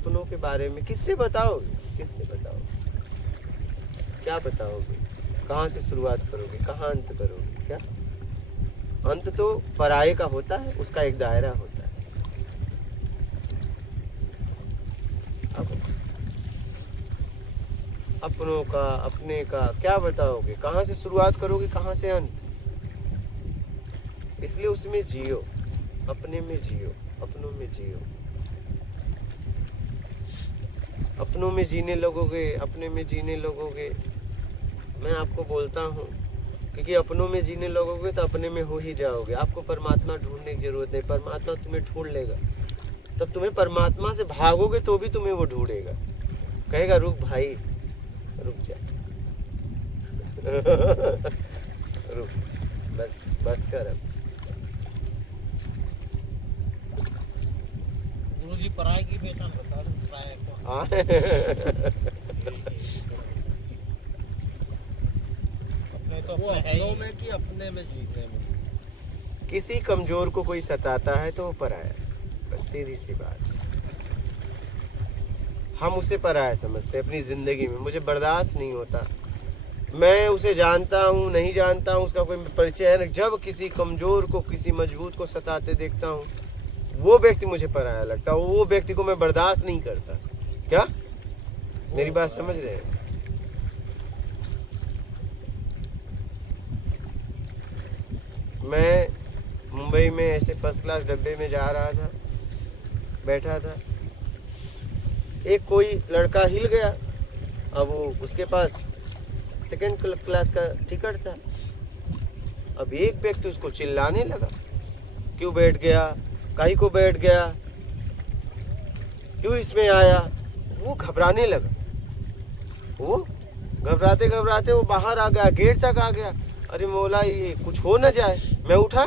अपनों के बारे में किससे बताओगे? किससे बताओगे? क्या बताओगे? कहाँ से शुरुआत करोगे? कहाँ अंत करोगे? क्या अंत तो पराये का होता है, उसका एक दायरा होता है। अब अपनों का, अपने का क्या बताओगे? कहाँ से शुरुआत करोगे? कहाँ से अंत? इसलिए उसमें जियो, अपने में जियो, अपनों में जियो। अपनों में जीने लगोगे, अपने में जीने लगोगे, मैं आपको बोलता हूँ, क्योंकि अपनों में जीने लगोगे तो अपने में हो ही जाओगे। आपको परमात्मा ढूंढने की जरूरत नहीं, परमात्मा तुम्हें ढूंढ लेगा। तब तुम्हें परमात्मा से भागोगे तो भी तुम्हें वो ढूंढेगा, कहेगा रुक भाई, रुक जा रुक, बस कर अब। गुरुजी पराये की पहचान बता दो, पराये कौन? हाँ। अपने तो वो अपने है अपनों ही। में कि अपने में जीने में? किसी कमजोर को कोई सताता है तो वो पराया, बस सीधी सी बात। हम उसे पराया समझते हैं अपनी जिंदगी में, मुझे बर्दाश्त नहीं होता। मैं उसे जानता हूँ नहीं जानता हूँ उसका कोई परिचय है ना, जब किसी कमजोर को, किसी मजबूत को सताते देखता हूँ, वो व्यक्ति मुझे पराया लगता है। वो व्यक्ति को मैं बर्दाश्त नहीं करता। क्या मेरी बात समझ रहे हैं? मैं मुंबई में ऐसे फर्स्ट क्लास डब्बे में जा रहा था, बैठा था, एक कोई लड़का हिल गया। अब वो उसके पास सेकंड क्लास का टिकट था। अब एक व्यक्ति उसको चिल्लाने लगा, क्यों बैठ गया, काहे को बैठ गया, क्यों इसमें आया। वो घबराने लगा, वो घबराते घबराते वो बाहर आ गया, गेट तक आ गया। अरे मौला ये कुछ हो न जाए। मैं उठा,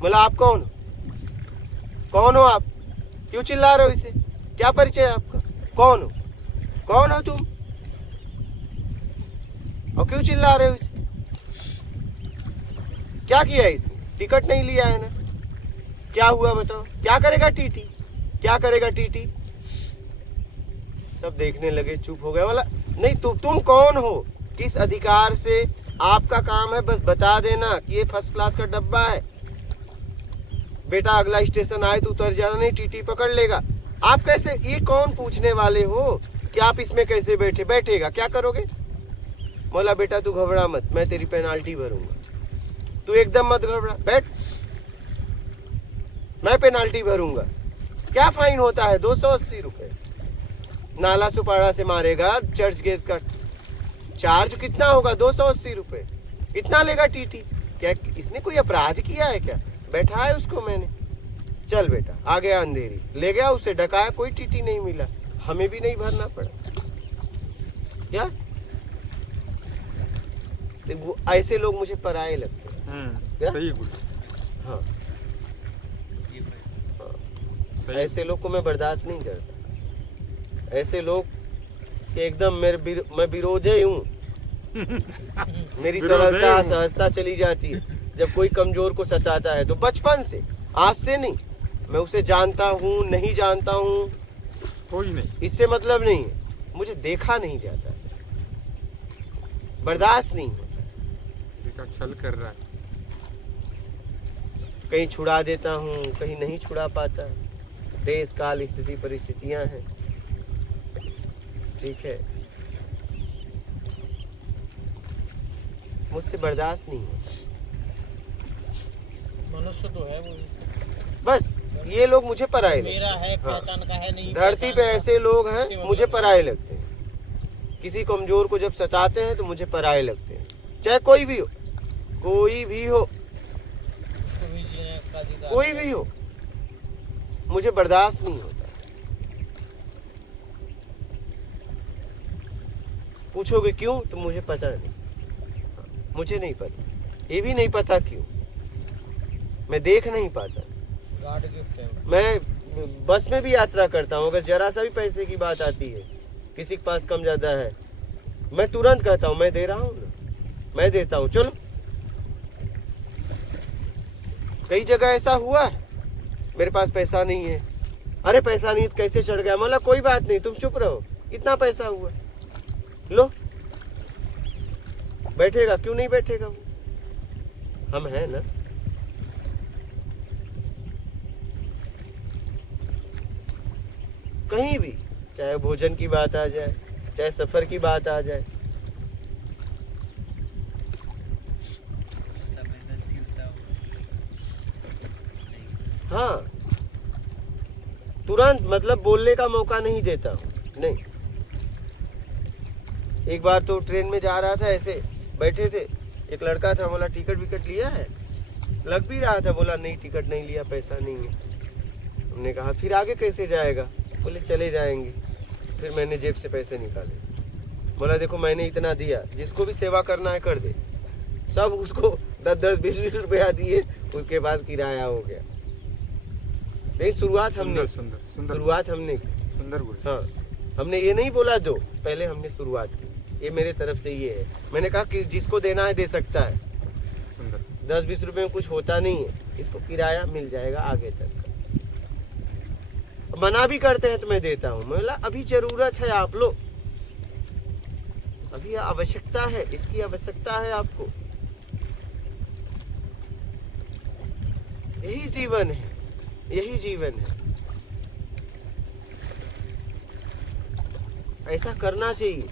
बोला आप कौन हो आप, क्यों चिल्ला रहे हो इसे, क्या परिचय है आपका, कौन हो तुम, और क्यों चिल्ला रहे हो इसे, क्या किया है इसने, टिकट नहीं लिया है ना, क्या हुआ बताओ, क्या करेगा टीटी, क्या करेगा टीटी। सब देखने लगे, चुप हो गए। बोला नहीं तुम कौन हो, किस अधिकार से, आपका काम है बस बता देना कि ये फर्स्ट क्लास का डब्बा है, बेटा अगला स्टेशन आए तो उतर जाना, नहीं टीटी पकड़ लेगा। आप कैसे, ये कौन पूछने वाले हो कि आप इसमें कैसे बैठेगा, क्या करोगे। बोला बेटा तू घबरा मत, मैं तेरी पेनाल्टी भरूंगा, तू एकदम मत घबरा, बैठ, मैं पेनाल्टी भरूंगा। क्या फाइन होता है, 280 रुपए। नाला सुपाड़ा से मारेगा, चर्च गेट का चार्ज कितना होगा, 280 रुपए। इतना लेगा टीटी, क्या इसने कोई अपराध किया है क्या, बैठा है उसको मैंने। चल बेटा, आ गया अंधेरी, ले गया उसे, डकाया, कोई टीटी नहीं मिला, हमें भी नहीं भरना पड़ा। क्या वो ऐसे लोग मुझे पराये लगते हैं। क्या? सही बोले। हाँ, सही। ऐसे लोग को मैं बर्दाश्त नहीं करता। ऐसे लोग कि एकदम मैं विरोधी हूँ। मेरी सरलता सहजता चली जाती है जब कोई कमजोर को सताता है, तो बचपन से, आज से नहीं। मैं उसे जानता हूँ नहीं जानता हूँ कोई नहीं, इससे मतलब नहीं है, मुझे देखा नहीं जाता, बर्दाश्त नहीं होता। किसी का छल कर रहा है, कहीं छुड़ा देता हूँ, कहीं नहीं छुड़ा पाता। देश काल स्थिति परिस्थितियां हैं, ठीक है, मुझसे बर्दाश्त नहीं होता। मनुष्य तो है वो, बस ये लोग मुझे पराये लगते मेरा है हैं। हाँ। पहचान का है नहीं, धरती पे ऐसे लोग हैं मुझे पराये लगते हैं। किसी कमजोर को जब सताते हैं तो मुझे पराये लगते हैं, चाहे कोई भी हो, कोई भी हो, उसको भी जीने का अधिकार कोई है। भी हो, मुझे बर्दाश्त नहीं होता। पूछोगे क्यों, तो मुझे पता नहीं, मुझे नहीं पता, ये भी नहीं पता क्यों, मैं देख नहीं पाता। गार्ड गिफ्ट है। मैं बस में भी यात्रा करता हूँ, अगर जरा सा भी पैसे की बात आती है, किसी के पास कम ज्यादा है, मैं तुरंत कहता हूँ मैं दे रहा हूँ ना, मैं देता हूँ, चलो। कई जगह ऐसा हुआ है, मेरे पास पैसा नहीं है, अरे पैसा नहीं कैसे चढ़ गया। बोला कोई बात नहीं, तुम चुप रहो, इतना पैसा हुआ, लो। बैठेगा क्यों नहीं बैठेगा वो, हम हैं ना। कहीं भी, चाहे भोजन की बात आ जाए, चाहे सफर की बात आ जाए, संवेदनशीलता हो। हाँ, तुरंत मतलब बोलने का मौका नहीं देता हूँ, नहीं। एक बार तो ट्रेन में जा रहा था, ऐसे बैठे थे, एक लड़का था, बोला टिकट विकट लिया है, लग भी रहा था, बोला नहीं टिकट नहीं लिया, पैसा नहीं है। हमने कहा फिर आगे कैसे जाएगा, बोले चले जाएंगे। फिर मैंने जेब से पैसे निकाले, बोला देखो मैंने इतना दिया, जिसको भी सेवा करना है कर दे। सब उसको 10-10, 20-20 रुपया दिए, उसके पास किराया हो गया। नहीं, शुरुआत हमने की। सुंदर गुरु। हाँ, हमने ये नहीं बोला दो, पहले हमने शुरुआत की, ये मेरे तरफ से ये है। मैंने कहा कि जिसको देना है दे सकता है, 10-20 रुपए में कुछ होता नहीं है, इसको किराया मिल जाएगा आगे तक का। मना भी करते हैं तो मैं देता हूँ। मैं बोला अभी जरूरत है आप लोग, अभी आवश्यकता है, इसकी आवश्यकता है आपको। यही जीवन है, यही जीवन है, ऐसा करना चाहिए।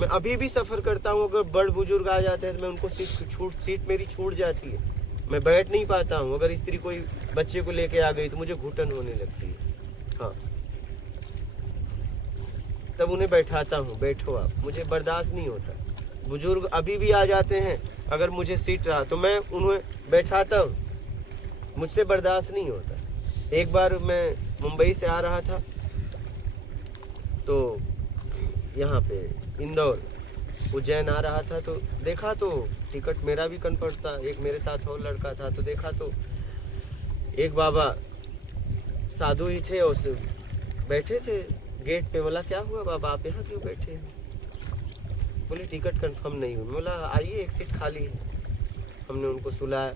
मैं अभी भी सफर करता हूँ, अगर बड़ बुजुर्ग आ जाते हैं तो मैं उनको सीट मेरी छूट जाती है, मैं बैठ नहीं पाता हूँ। अगर स्त्री कोई बच्चे को लेके आ गई तो मुझे घुटन होने लगती है। हाँ, तब उन्हें बैठाता हूँ, बैठो आप, मुझे बर्दाश्त नहीं होता। बुजुर्ग अभी भी आ जाते हैं, अगर मुझे सीट रहा तो मैं उन्हें बैठाता हूँ, मुझसे बर्दाश्त नहीं होता। एक बार मैं मुंबई से आ रहा था, तो यहाँ पे इंदौर उज्जैन आ रहा था, तो देखा तो टिकट मेरा भी कन्फर्म था, एक मेरे साथ और लड़का था, तो देखा तो एक बाबा साधु ही थे, उस बैठे थे गेट पे। बोला क्या हुआ बाबा, आप यहाँ क्यों बैठे हैं? बोले टिकट कंफर्म नहीं हुई। बोला आइए, एक सीट खाली है। हमने उनको सुलाया।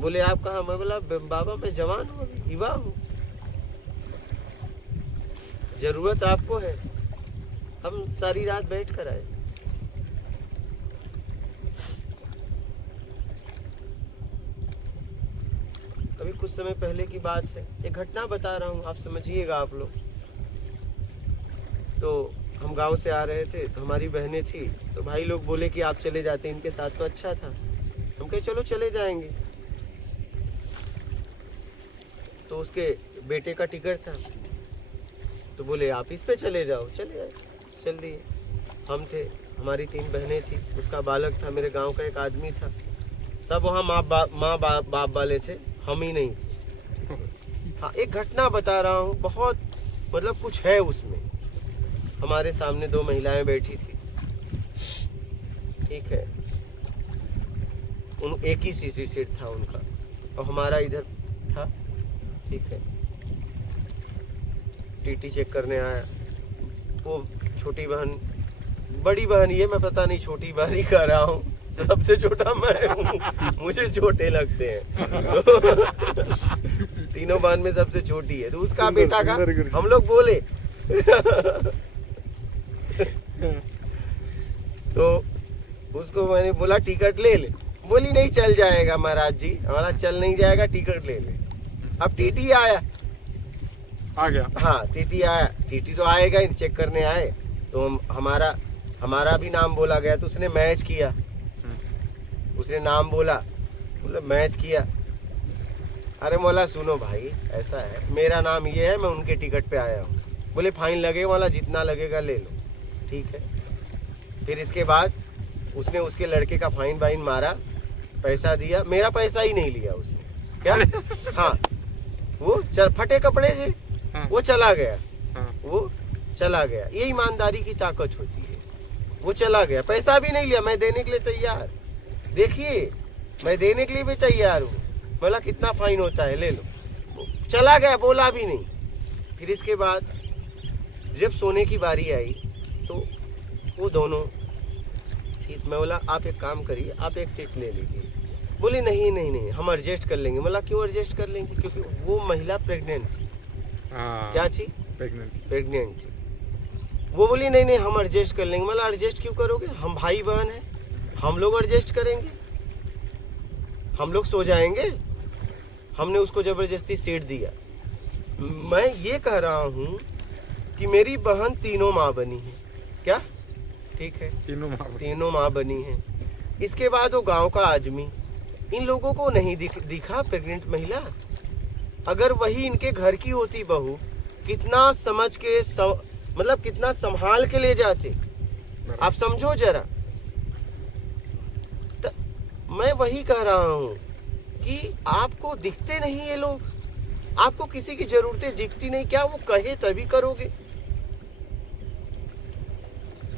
बोले आप कहाँ? मैं बोला बाबा मैं जवान हूँ, अभी युवा हूँ, जरूरत आपको है, हम सारी रात बैठ कर आए। अभी कुछ समय पहले की बात है, एक घटना बता रहा हूँ, आप समझिएगा आप लोग। तो हम गांव से आ रहे थे, तो हमारी बहनें थी, तो भाई लोग बोले कि आप चले जाते इनके साथ तो अच्छा था। हम कहे चलो चले जाएंगे। तो उसके बेटे का टिकट था, तो बोले आप इस पे चले जाओ, चले आए, चल दिए। हम थे, हमारी 3 बहनें थी, उसका बालक था, मेरे गांव का एक आदमी था, सब वहाँ माँ बाप वाले थे, हम ही नहीं थे। हाँ, एक घटना बता रहा हूँ, बहुत मतलब कुछ है उसमें। हमारे सामने 2 महिलाएं बैठी थी, ठीक है, उन एक ही सीट था उनका, और हमारा इधर था, ठीक है। टीटी चेक करने आया, वो छोटी बहन, बड़ी बहन ये मैं पता नहीं, छोटी बहन ही कह रहा हूँ, सबसे छोटा मैं हूँ, मुझे छोटे लगते हैं। तीनों बहन में सबसे छोटी है, तो उसका बेटा का हम लोग बोले तो उसको मैंने बोला टिकट ले ले। बोली नहीं चल जाएगा महाराज जी, हमारा चल नहीं जाएगा, टिकट ले ले। अब टीटी आया, आ गया। हाँ टीटी आया, टीटी तो आएगा ही, चेक करने आए, तो हमारा भी नाम बोला गया, तो उसने मैच किया, उसने नाम बोला मैच किया। अरे मौला सुनो भाई, ऐसा है, मेरा नाम ये है, मैं उनके टिकट पे आया हूँ। बोले फाइन लगेगा वाला, जितना लगेगा ले लो, ठीक है। फिर इसके बाद उसने उसके लड़के का फाइन वाइन मारा, पैसा दिया, मेरा पैसा ही नहीं लिया उसने। क्या? हाँ, वो फटे कपड़े से वो चला गया, वो चला गया। ये ईमानदारी की ताकत होती है। वो चला गया, पैसा भी नहीं लिया, मैं देने के लिए तैयार, देखिए मैं देने के लिए भी तैयार हूँ। बोला कितना फाइन होता है, ले लो, चला गया, बोला भी नहीं। फिर इसके बाद जब सोने की बारी आई तो वो दोनों ठीक, मैं बोला आप एक काम करिए, आप एक सीट ले लीजिए। बोली नहीं नहीं नहीं हम एडजस्ट कर लेंगे। बोला क्यों एडजस्ट कर लेंगे? क्योंकि वो महिला प्रेग्नेंट थी। हाँ, क्या थी? प्रेग्नेंट थी। वो बोली नहीं नहीं हम एडजस्ट कर लेंगे। बोला एडजस्ट क्यों करोगे? हम भाई बहन हैं, हम लोग एडजस्ट करेंगे, हम लोग सो जाएंगे। हमने उसको जबरदस्ती सीट दिया। मैं ये कह रहा हूँ कि मेरी बहन तीनों माँ बनी है। क्या? ठीक है, तीनों माँ बनी है। इसके बाद वो गांव का आदमी, इन लोगों को नहीं दिखा प्रेग्नेंट महिला? अगर वही इनके घर की होती बहू, कितना समझ के मतलब कितना संभाल के ले जाते। आप समझो जरा। मैं वही कह रहा हूँ कि आपको दिखते नहीं ये लोग, आपको किसी की जरूरतें दिखती नहीं। क्या वो कहे तभी करोगे?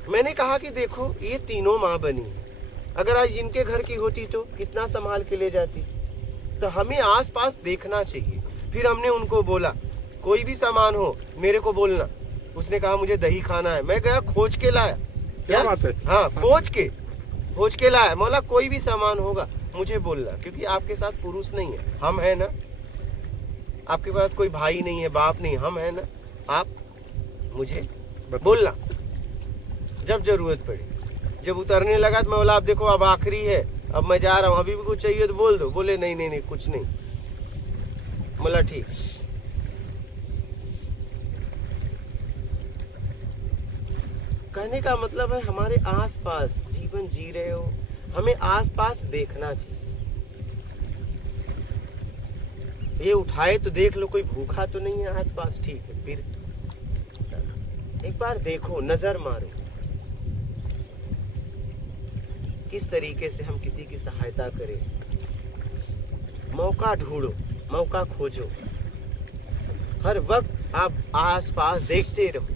मैंने कहा कि देखो ये तीनों माँ बनी, अगर आज इनके घर की होती तो कितना संभाल के ले जाती। तो हमें आसपास देखना चाहिए। फिर हमने उनको बोला कोई भी सामान हो मेरे को बोलना। उसने कहा मुझे दही खाना है। मैं गया खोज के लाया। क्या बात है? हाँ, खोज के लाया। बोला कोई भी सामान होगा मुझे बोलना, क्योंकि आपके साथ पुरुष नहीं है, हम है ना। आपके पास कोई भाई नहीं है, बाप नहीं, हम है ना। आप मुझे बोलना जब जरूरत पड़े। जब उतरने लगा तो मैं बोला आप देखो अब आखिरी है, अब मैं जा रहा हूँ, अभी भी कुछ चाहिए तो बोल दो। बोले नहीं नहीं नहीं कुछ नहीं। बोला ठीक। कहने का मतलब है हमारे आसपास जीवन जी रहे हो, हमें आसपास देखना चाहिए। ये उठाए तो देख लो कोई भूखा तो नहीं है आसपास, ठीक है। फिर एक बार देखो, नजर मारो किस तरीके से हम किसी की सहायता करें। मौका ढूंढो, मौका खोजो। हर वक्त आप आसपास देखते रहो।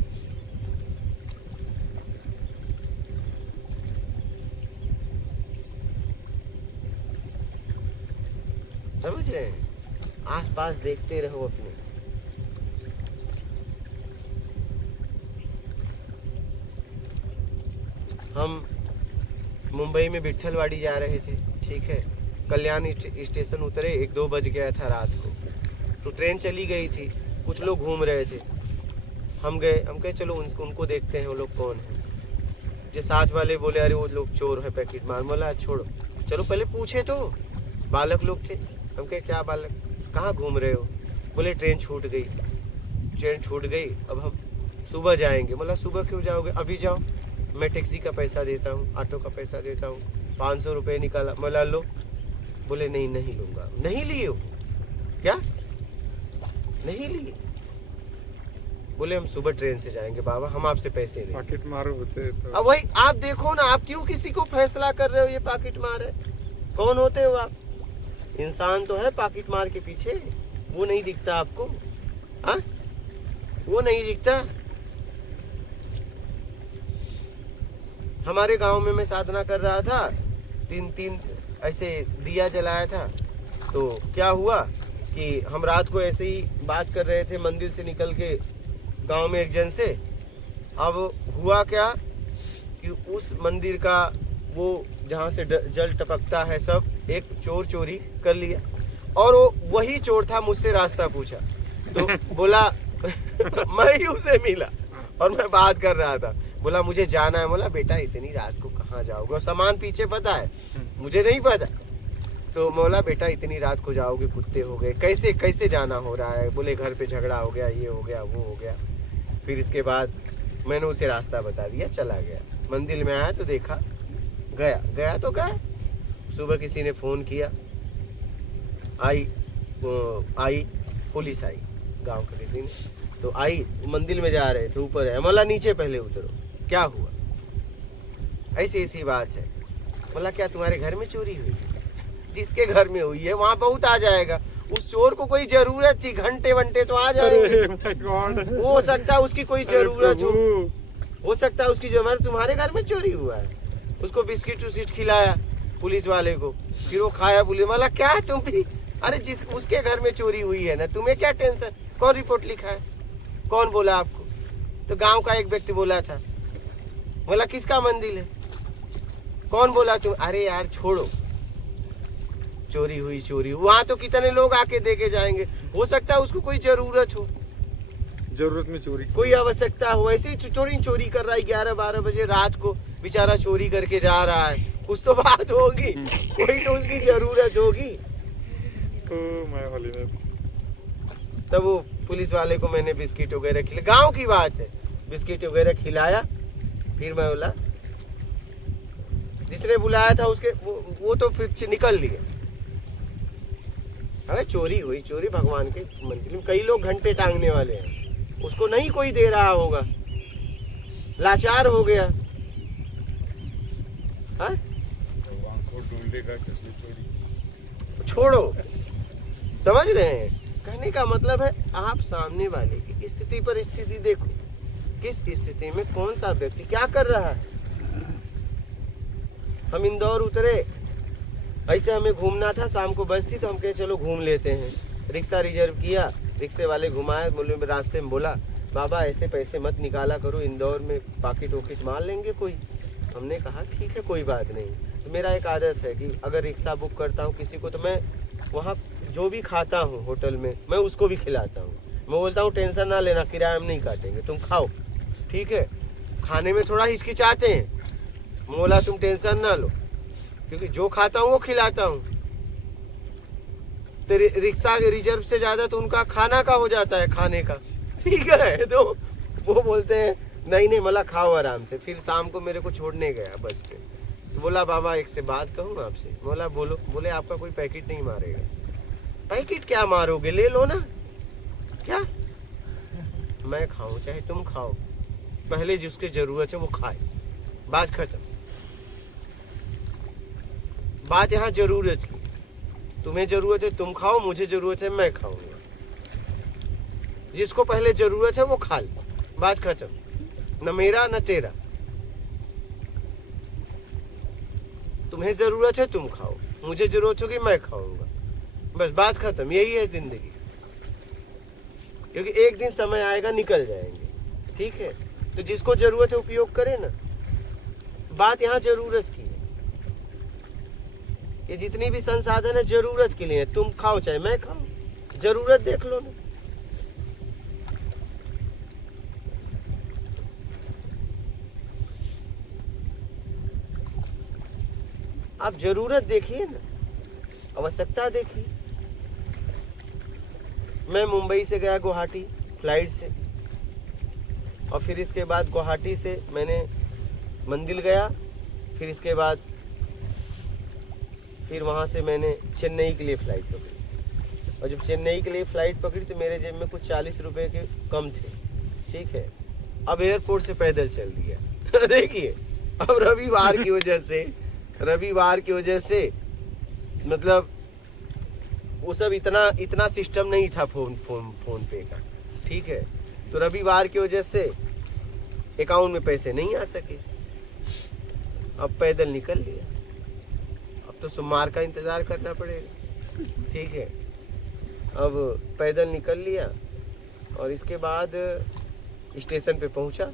समझ रहे हैं? आसपास देखते रहो अपने। हम मुंबई में विट्ठलवाड़ी जा रहे थे, ठीक है। कल्याण स्टेशन उतरे, 1-2 बज गया था रात को। तो ट्रेन चली गई थी, कुछ लोग घूम रहे थे। हम कहे चलो उनको देखते हैं वो लोग कौन है। जो साथ वाले बोले अरे वो लोग चोर है, पैकेट मार। बोला छोड़ो, चलो पहले पूछे तो। बालक लोग थे। हम कहे क्या बालक, कहाँ घूम रहे हो? बोले ट्रेन छूट गई। अब हम सुबह जाएंगे। बोला सुबह क्यों जाओगे? अभी जाओ, मैं टैक्सी का पैसा देता हूँ, ऑटो का पैसा देता हूँ। 500 रुपये निकाला। बोला लो। बोले नहीं लूंगा। नहीं लिए हो क्या? नहीं लिए। बोले हम सुबह ट्रेन से जाएंगे बाबा, हम आपसे पैसे देंगे। पॉकेट मार होते तो। अब वही आप देखो ना, आप क्यों किसी को फैसला कर रहे हो ये पॉकेट मार है? कौन होते हो आप? इंसान तो है पॉकेट मार के पीछे, वो नहीं दिखता आपको? हाँ, वो नहीं दिखता। हमारे गांव में मैं साधना कर रहा था, 3 ऐसे दिया जलाया था। तो क्या हुआ कि हम रात को ऐसे ही बात कर रहे थे मंदिर से निकल के गांव में एक जन से। अब हुआ क्या कि उस मंदिर का वो जहाँ से जल टपकता है सब, एक चोर चोरी कर लिया। और वो वही चोर था, मुझसे रास्ता पूछा। तो बोला मैं ही उसे मिला और मैं बात कर रहा था। बोला मुझे जाना है। बोला बेटा इतनी रात को कहाँ जाओगे? सामान पीछे पता है, मुझे नहीं पता। तो बोला बेटा इतनी रात को जाओगे, कुत्ते हो गए, कैसे जाना हो रहा है? बोले घर पे झगड़ा हो गया, ये हो गया, वो हो गया। फिर इसके बाद मैंने उसे रास्ता बता दिया, चला गया। मंदिर में आया तो देखा, गया तो गया। सुबह किसी ने फोन किया, आई पुलिस आई, गांव का किसी ने। तो आई, मंदिर में जा रहे थे, ऊपर है। बोला नीचे पहले उतरो, क्या हुआ? ऐसी बात है। बोला क्या तुम्हारे घर में चोरी हुई? जिसके घर में हुई है वहां बहुत आ जाएगा। उस चोर को कोई जरूरत थी, घंटे तो आ जाएंगे। हो सकता है उसकी कोई जरूरत हो सकता है उसकी जरूरत। तुम्हारे घर में चोरी हुआ है, उसको बिस्किट उस्किट खिलाया पुलिस वाले को, फिर वो खाया। पुलिस वाला क्या है तुम भी? अरे उसके घर में चोरी हुई है ना, तुम्हें क्या टेंशन? कौन रिपोर्ट लिखा है? कौन बोला आपको? तो गांव का एक व्यक्ति बोला था। बोला किसका मंदिर है? कौन बोला तुम? अरे यार छोड़ो, चोरी हुई चोरी हुई। वहाँ तो कितने लोग आके देके जाएंगे, हो सकता है उसको कोई जरूरत हो, जरूरत में चोरी कोई आवश्यकता हो, ऐसे ही चोरी चोरी कर रहा है 11-12 बजे रात को, बेचारा चोरी करके जा रहा है, कुछ तो बात होगी, कोई तो उसकी जरूरत होगी। माय हॉलीनेस। तब वो पुलिस वाले को मैंने बिस्किट वगैरह खिला, गांव की बात है, बिस्किट वगैरह खिलाया। फिर मैं बोला, जिसने बुलाया था उसके वो तो फिर निकल लिए। अरे चोरी हुई चोरी, भगवान के मंदिर में कई लोग घंटे टांगने वाले हैं, उसको नहीं कोई दे रहा होगा, लाचार हो गया। हाँ? छोड़ो, समझ रहे हैं? कहने का मतलब है आप सामने वाले की स्थिति पर स्थिति देखो, किस स्थिति में कौन सा व्यक्ति क्या कर रहा है। हम इंदौर उतरे, ऐसे हमें घूमना था, शाम को बस थी तो हम कहे चलो घूम लेते हैं, रिक्शा रिजर्व किया, रिक्शे वाले घुमाए, बोले रास्ते में बोला बाबा ऐसे पैसे मत निकाला करो, इंदौर में पाकिट वोकिट मार लेंगे कोई। हमने कहा ठीक है कोई बात नहीं। तो मेरा एक आदत है कि अगर रिक्शा बुक करता हूँ किसी को तो मैं वहाँ जो भी खाता हूँ होटल में मैं उसको भी खिलाता हूँ। मैं बोलता हूँ टेंशन ना लेना, किराया हम नहीं काटेंगे, तुम खाओ, ठीक है। खाने में थोड़ा हिचकिचाते हैं, मैं बोला तुम टेंशन ना लो, क्योंकि जो खाता हूँ वो खिलाता हूँ। तो रिक्शा रिजर्व से ज्यादा तो उनका खाना का हो जाता है, खाने का, ठीक है। तो वो बोलते हैं नहीं नहीं मला खाओ आराम से। फिर शाम को मेरे को छोड़ने गया बस पे, बोला बाबा एक से बात कहूँ आपसे। बोला बोलो। बोले आपका कोई पैकेट नहीं मारेगा। पैकेट क्या मारोगे, ले लो ना, क्या मैं खाऊं चाहे तुम खाओ, पहले जिसकी जरूरत है वो खाए, बात खत्म। बात यहाँ जरूरत की, तुम्हें जरूरत है तुम खाओ, मुझे जरूरत है मैं खाऊंगा, जिसको पहले जरूरत है वो खा ले, बात खत्म। न मेरा न तेरा, तुम्हें जरूरत है तुम खाओ, मुझे जरूरत होगी मैं खाऊंगा, बस बात खत्म। यही है जिंदगी, क्योंकि एक दिन समय आएगा निकल जाएंगे, ठीक है। तो जिसको जरूरत है उपयोग करे ना, बात यहाँ जरूरत की है। ये जितनी भी संसाधन है जरूरत के लिए है, तुम खाओ चाहे मैं खाऊं, जरूरत देख लो ना। आप जरूरत देखिए ना, आवश्यकता देखिए। मैं मुंबई से गया गुवाहाटी फ्लाइट से, और फिर इसके बाद गुवाहाटी से मैंने मंदिर गया, फिर इसके बाद फिर वहाँ से मैंने चेन्नई के लिए फ़्लाइट पकड़ी। और जब चेन्नई के लिए फ़्लाइट पकड़ी तो मेरे जेब में कुछ 40 रुपए के कम थे, ठीक है। अब एयरपोर्ट से पैदल चल दिया। देखिए अब रविवार की वजह से मतलब वो सब इतना सिस्टम नहीं था फोन पे का, ठीक है। तो रविवार की वजह से अकाउंट में पैसे नहीं आ सके, अब पैदल निकल लिया। अब तो सोमवार का इंतजार करना पड़ेगा, ठीक है। अब पैदल निकल लिया और इसके बाद स्टेशन पे पहुंचा।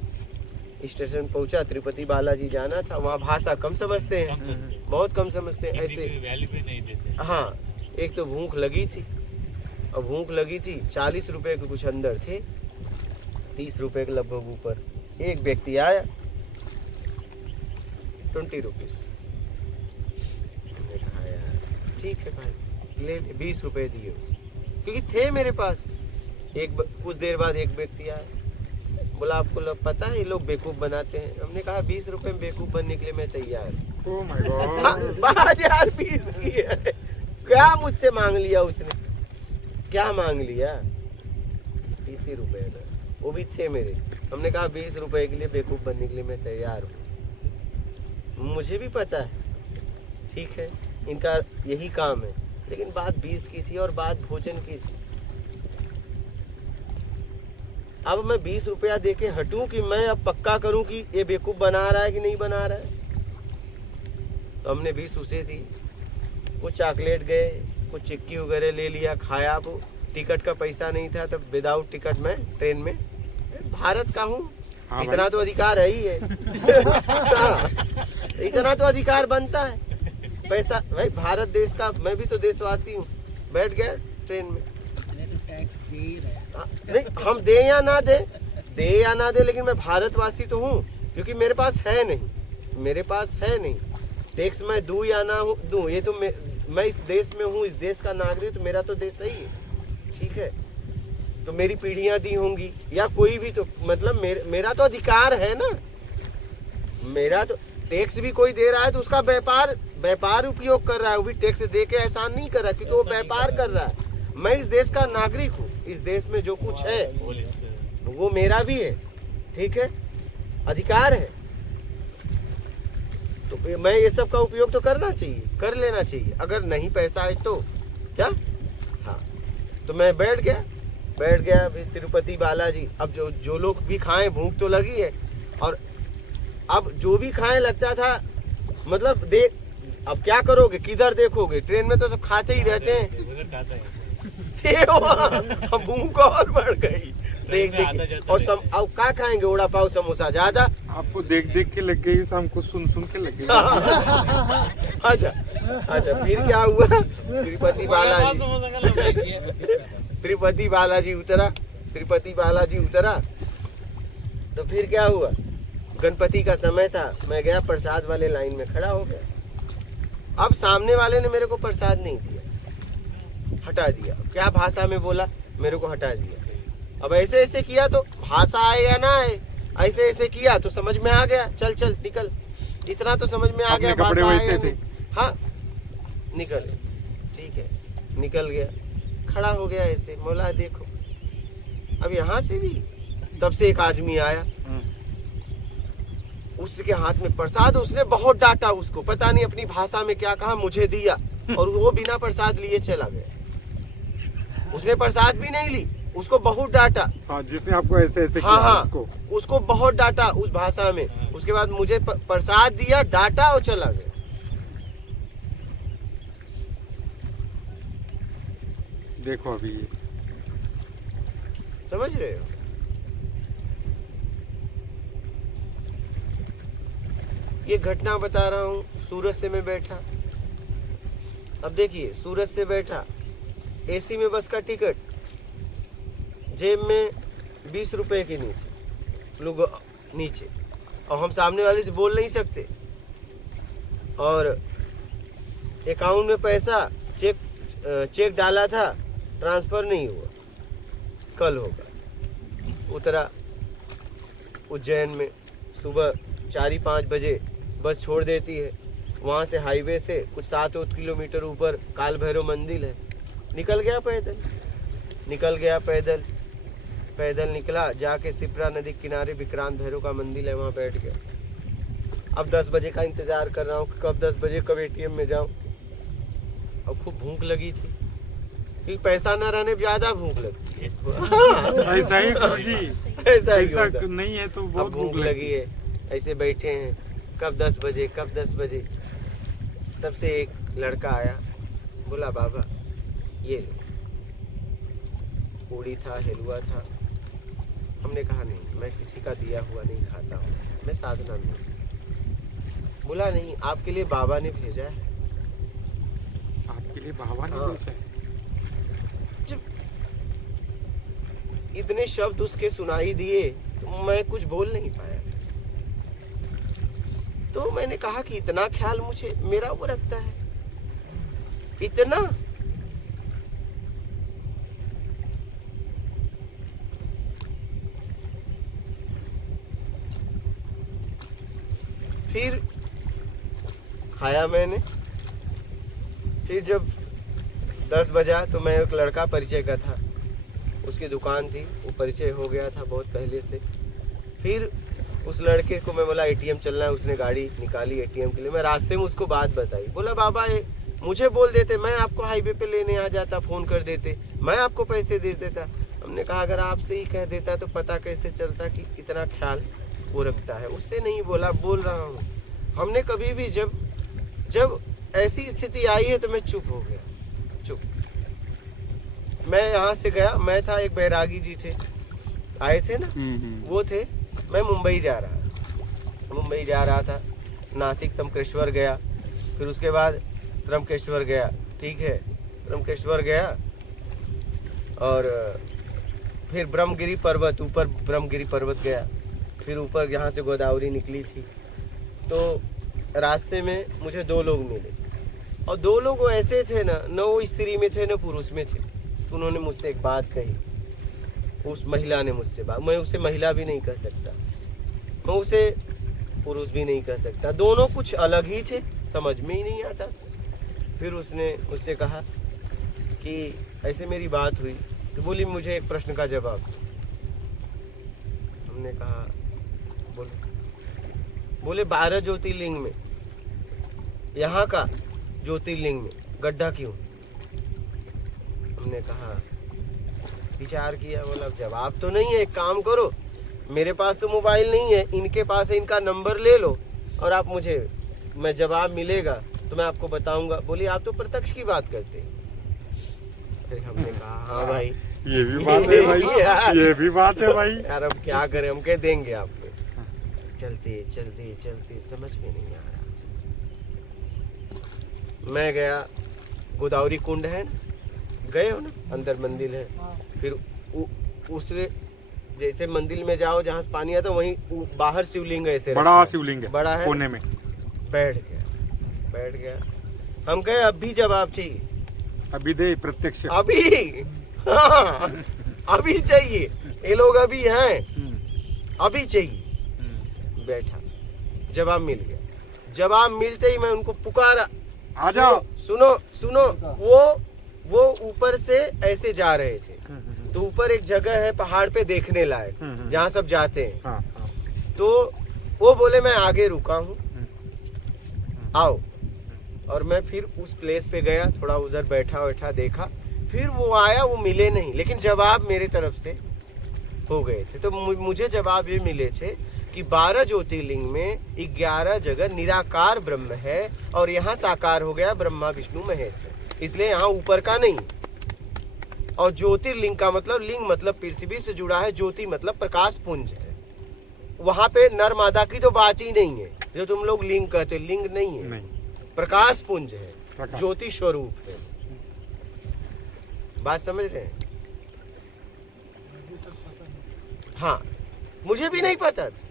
तिरुपति बालाजी जाना था, वहाँ भाषा कम समझते हैं, बहुत कम समझते हैं, ऐसे वैल्यू भी नहीं देते। हाँ, एक तो भूख लगी थी, और भूख लगी थी 40 रुपए के कुछ अंदर थे, 30 रुपए के लगभग ऊपर। एक व्यक्ति आया 20 रुपीज, ठीक है भाई ले 20 रुपए दिए उसे, क्योंकि थे मेरे पास। कुछ देर बाद एक व्यक्ति आया, बोला आपको पता है ये लोग बेवकूफ बनाते हैं। हमने कहा 20 रुपए में बेवकूफ बनने के लिए मैं तैयार हूँ। ओह माय गॉड, बात यार 20 की है। क्या मुझसे मांग लिया उसने, क्या मांग लिया, 20 रुपए ना, वो भी थे मेरे। हमने कहा 20 रुपए के लिए बेवकूफ बनने के लिए मैं तैयार हूँ। मुझे भी पता है, ठीक है, इनका यही काम है, लेकिन बात 20 की थी और बात भोजन की थी। अब मैं 20 रुपया दे के हटूं कि मैं अब पक्का करूं कि ये बेवकूफ बना रहा है कि नहीं बना रहा है। तो हमने 20 उसे दी, कुछ चॉकलेट गए, कुछ चिक्की वगैरह ले लिया, खाया। अब टिकट का पैसा नहीं था, तब विदाउट टिकट में ट्रेन में, भारत का हूँ, इतना तो अधिकार है ही है। इतना तो अधिकार बनता है। पैसा भाई भारत देश का, मैं भी तो देशवासी हूँ। बैठ गया ट्रेन में, टैक्स दे ही रहे हैं। नहीं हम दे या ना दे, लेकिन मैं भारतवासी तो हूँ, क्योंकि मेरे पास है नहीं। टैक्स मैं दूँ या ना दूँ, ये तो मैं इस देश में हूँ, इस देश का नागरिक, तो मेरा तो देश सही है, ठीक है। तो मेरी पीढ़ियां दी होंगी या कोई भी, तो मतलब मेरा तो अधिकार है ना। मेरा तो टैक्स भी कोई दे रहा है तो उसका व्यापार उपयोग कर रहा है, वो भी टैक्स दे के एहसान नहीं कर रहा, क्योंकि वो व्यापार कर रहा है। मैं इस देश का नागरिक हूँ, इस देश में जो कुछ है वो मेरा भी है, ठीक है, अधिकार है। तो मैं ये सब का उपयोग तो करना चाहिए, कर लेना चाहिए। अगर नहीं पैसा है तो क्या, हाँ। तो मैं बैठ गया फिर तिरुपति बालाजी। अब जो लोग भी खाएं, भूख तो लगी है, और अब जो भी खाएं लगता था, मतलब अब क्या करोगे, किधर देखोगे, ट्रेन में तो सब खाते ही रहते हैं। हम भूख और बढ़ गई देख और अब क्या खाएंगे, वड़ा पाव समोसा ज्यादा। आपको देख के लग गई, हमको सुन के लग गई। अच्छा फिर क्या हुआ, तिरुपति बालाजी उतरा तो फिर क्या हुआ, गणपति का समय था, मैं गया प्रसाद वाले लाइन में खड़ा हो गया। अब सामने वाले ने मेरे को प्रसाद नहीं दिया, हटा दिया। क्या भाषा में बोला, मेरे को हटा दिया। अब ऐसे किया तो भाषा आए या ना आए, ऐसे किया तो समझ में आ गया, चल निकल, इतना तो समझ में आ गया। भाषा आए थे, हाँ निकल, ठीक है, निकल गया, खड़ा हो गया ऐसे। बोला देखो, अब यहाँ से भी तब से एक आदमी आया, उसके हाथ में प्रसाद, उसने बहुत डांटा उसको, पता नहीं अपनी भाषा में क्या कहा, मुझे दिया और वो बिना प्रसाद लिए चला गया। उसने प्रसाद भी नहीं ली, उसको बहुत डांटा। हाँ, जिसने आपको ऐसे किया, हाँ, उसको बहुत डांटा उस भाषा में। उसके बाद मुझे प्रसाद दिया, डांटा और चला गया। देखो अभी ये समझ रहे हो, ये घटना बता रहा हूँ। सूरत से मैं बैठा, अब देखिए सूरत से बैठा, एसी में बस का टिकट, जेब में 20 रुपए के लोग नीचे, और हम सामने वाले से बोल नहीं सकते, और अकाउंट में पैसा चेक डाला था, ट्रांसफर नहीं हुआ, कल होगा। उतरा उज्जैन में, सुबह 4-5 बजे बस छोड़ देती है। वहाँ से हाईवे से कुछ 7-8 किलोमीटर ऊपर काल भैरव मंदिर है। निकल गया पैदल निकला, जाके सिपरा नदी किनारे विक्रांत भैरव का मंदिर है, वहाँ बैठ गया। अब 10 बजे का इंतजार कर रहा हूँ, कब 10 बजे कब एटीएम में जाऊँ। अब खूब भूख लगी थी, क्योंकि पैसा न रहने ज्यादा भूख लगती है। ऐसा ही गुरुजी, ऐसा नहीं है तो बहुत भूख लगी है। ऐसे बैठे हैं, कब 10 बजे। तब से एक लड़का आया, बोला बाबा ये लो, पूड़ी था, हलवा था। हमने कहा नहीं, मैं किसी का दिया हुआ नहीं खाता हूँ, मैं साधना में हूँ। बोला नहीं, आपके लिए बाबा ने भेजा है। आपके लिए बाबा ने भेजा है? इतने शब्द उसके सुनाई दिए, तो मैं कुछ बोल नहीं पाया। तो मैंने कहा कि इतना ख्याल मुझे मेरा वो रखता है, इतना। फिर खाया मैंने। फिर जब 10 बजा तो मैं, एक लड़का परिचय का था, उसकी दुकान थी, वो परिचय हो गया था बहुत पहले से। फिर उस लड़के को मैं बोला एटीएम चलना है, उसने गाड़ी निकाली एटीएम के लिए। मैं रास्ते में उसको बात बताई, बोला बाबा मुझे बोल देते, मैं आपको हाईवे पे लेने आ जाता, फोन कर देते, मैं आपको पैसे दे देता। हमने कहा अगर आपसे ही कह देता तो पता कैसे चलता कि इतना ख्याल वो रखता है। उससे नहीं बोला, बोल रहा हूँ। हमने कभी भी जब ऐसी स्थिति आई है तो मैं चुप हो गया, चुप। मैं यहाँ से गया, मैं था, एक बैरागी जी थे, आए थे ना, वो थे। मैं मुंबई जा रहा था, नासिक तमकेश्वर गया, फिर उसके बाद त्र्यंबकेश्वर गया, ठीक है, त्र्यंबकेश्वर गया और फिर ब्रह्मगिरी पर्वत, ऊपर ब्रह्मगिरी पर्वत गया, फिर ऊपर यहाँ से गोदावरी निकली थी। तो रास्ते में मुझे 2 लोग मिले और 2 लोग ऐसे थे ना, न वो स्त्री में थे न पुरुष में थे। तो उन्होंने मुझसे एक बात कही, उस महिला ने मुझसे बात, मैं उसे महिला भी नहीं कह सकता, मैं उसे पुरुष भी नहीं कह सकता, दोनों कुछ अलग ही थे, समझ में ही नहीं आता। फिर उसने मुझसे कहा कि ऐसे मेरी बात हुई, तो बोली मुझे एक प्रश्न का जवाब दो। हमने कहा बोले 12 ज्योतिर्लिंग में यहाँ का ज्योतिर्लिंग में गड्ढा क्यों? हमने कहा, विचार किया, बोला जवाब तो नहीं है, एक काम करो, मेरे पास तो मोबाइल नहीं है, इनके पास है, इनका नंबर ले लो और आप मुझे, मैं जवाब मिलेगा तो मैं आपको बताऊंगा। बोली आप तो प्रत्यक्ष की बात करते हैं। फिर हमने कहा हाँ भाई ये भी बात है भाई, ये भी बात है भाई। यार अब क्या करें, हम कह देंगे आपको। चलते चलते चलते समझ में नहीं आ रहा, मैं गया, गोदावरी कुंड है ना, गए हो ना, अंदर मंदिर है, फिर उससे जैसे मंदिर में जाओ जहाँ से पानी आता है, वहीं बाहर शिवलिंग है, ऐसे बड़ा शिवलिंग है, बड़ा है, कोने में। बैठ गया। हम कहे अब भी जवाब चाहिए, अभी दे प्रत्यक्ष, अभी, हाँ, अभी चाहिए, ये लोग अभी हैं, अभी चाहिए। बैठा, जवाब मिल गया। जवाब मिलते ही मैं उनको पुकारा, आ जाओ, सुनो। वो ऊपर से ऐसे जा रहे थे, तो ऊपर एक जगह है पहाड़ पे देखने लायक, जहाँ सब जाते हैं। हाँ, हाँ। तो वो बोले मैं आगे रुका हूँ, आओ। और मैं फिर उस प्लेस पे गया, थोड़ा उधर बैठा देखा, फिर वो आया, वो मिले नहीं, लेकिन जवाब मेरे तरफ से हो गए थे। तो मुझे जवाब ये मिले थे कि 12 ज्योतिर्लिंग में 11 जगह निराकार ब्रह्म है और यहाँ साकार हो गया ब्रह्मा विष्णु महेश, इसलिए यहाँ ऊपर का नहीं। और ज्योतिर्लिंग का मतलब, लिंग मतलब पृथ्वी से जुड़ा है, ज्योति मतलब प्रकाश पुंज है। वहां पे नर मादा की तो बात ही नहीं है, जो तुम लोग लिंग कहते हो, लिंग नहीं है, नहीं। प्रकाश पुंज है, ज्योति स्वरूप है। बात समझ रहे हैं? हाँ, मुझे भी नहीं पता था,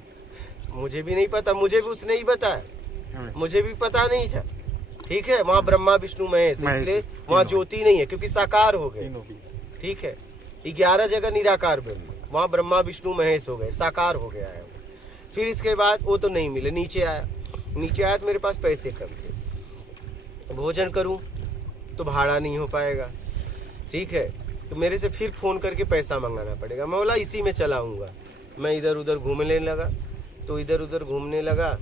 मुझे भी उसने ही बताया, मुझे भी पता नहीं था, ठीक है। वहाँ ब्रह्मा विष्णु महेश, इसलिए वहाँ ज्योति नहीं है, क्योंकि साकार हो गए, ठीक है। 11 जगह निराकार ब्रह्म, वहाँ ब्रह्मा विष्णु महेश हो गए, साकार हो गया है। फिर इसके बाद वो तो नहीं मिले, नीचे आया तो मेरे पास पैसे कम थे, भोजन करूं तो भाड़ा नहीं हो पाएगा, ठीक है, तो मेरे से फिर फ़ोन करके पैसा मंगाना पड़ेगा। मैं बोला इसी में चलाऊंगा। मैं इधर उधर घूमने लगा,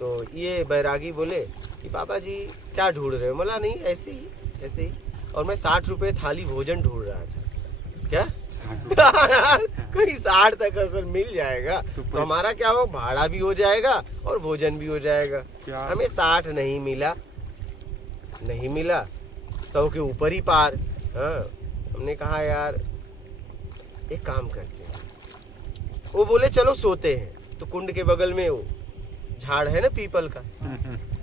तो ये बैरागी बोले कि बाबा जी क्या ढूंढ रहे हो? बोला नहीं, ऐसे ही। और मैं 60 रुपये थाली भोजन ढूंढ रहा था। क्या यार, कहीं 60 तक अगर मिल जाएगा तो हमारा क्या हो, भाड़ा भी हो जाएगा और भोजन भी हो जाएगा। हमें 60 नहीं मिला, 100 के ऊपर ही पार। हाँ, हमने कहा यार एक काम करते हैं। वो बोले चलो सोते हैं। तो कुंड के बगल में वो झाड़ है ना पीपल का,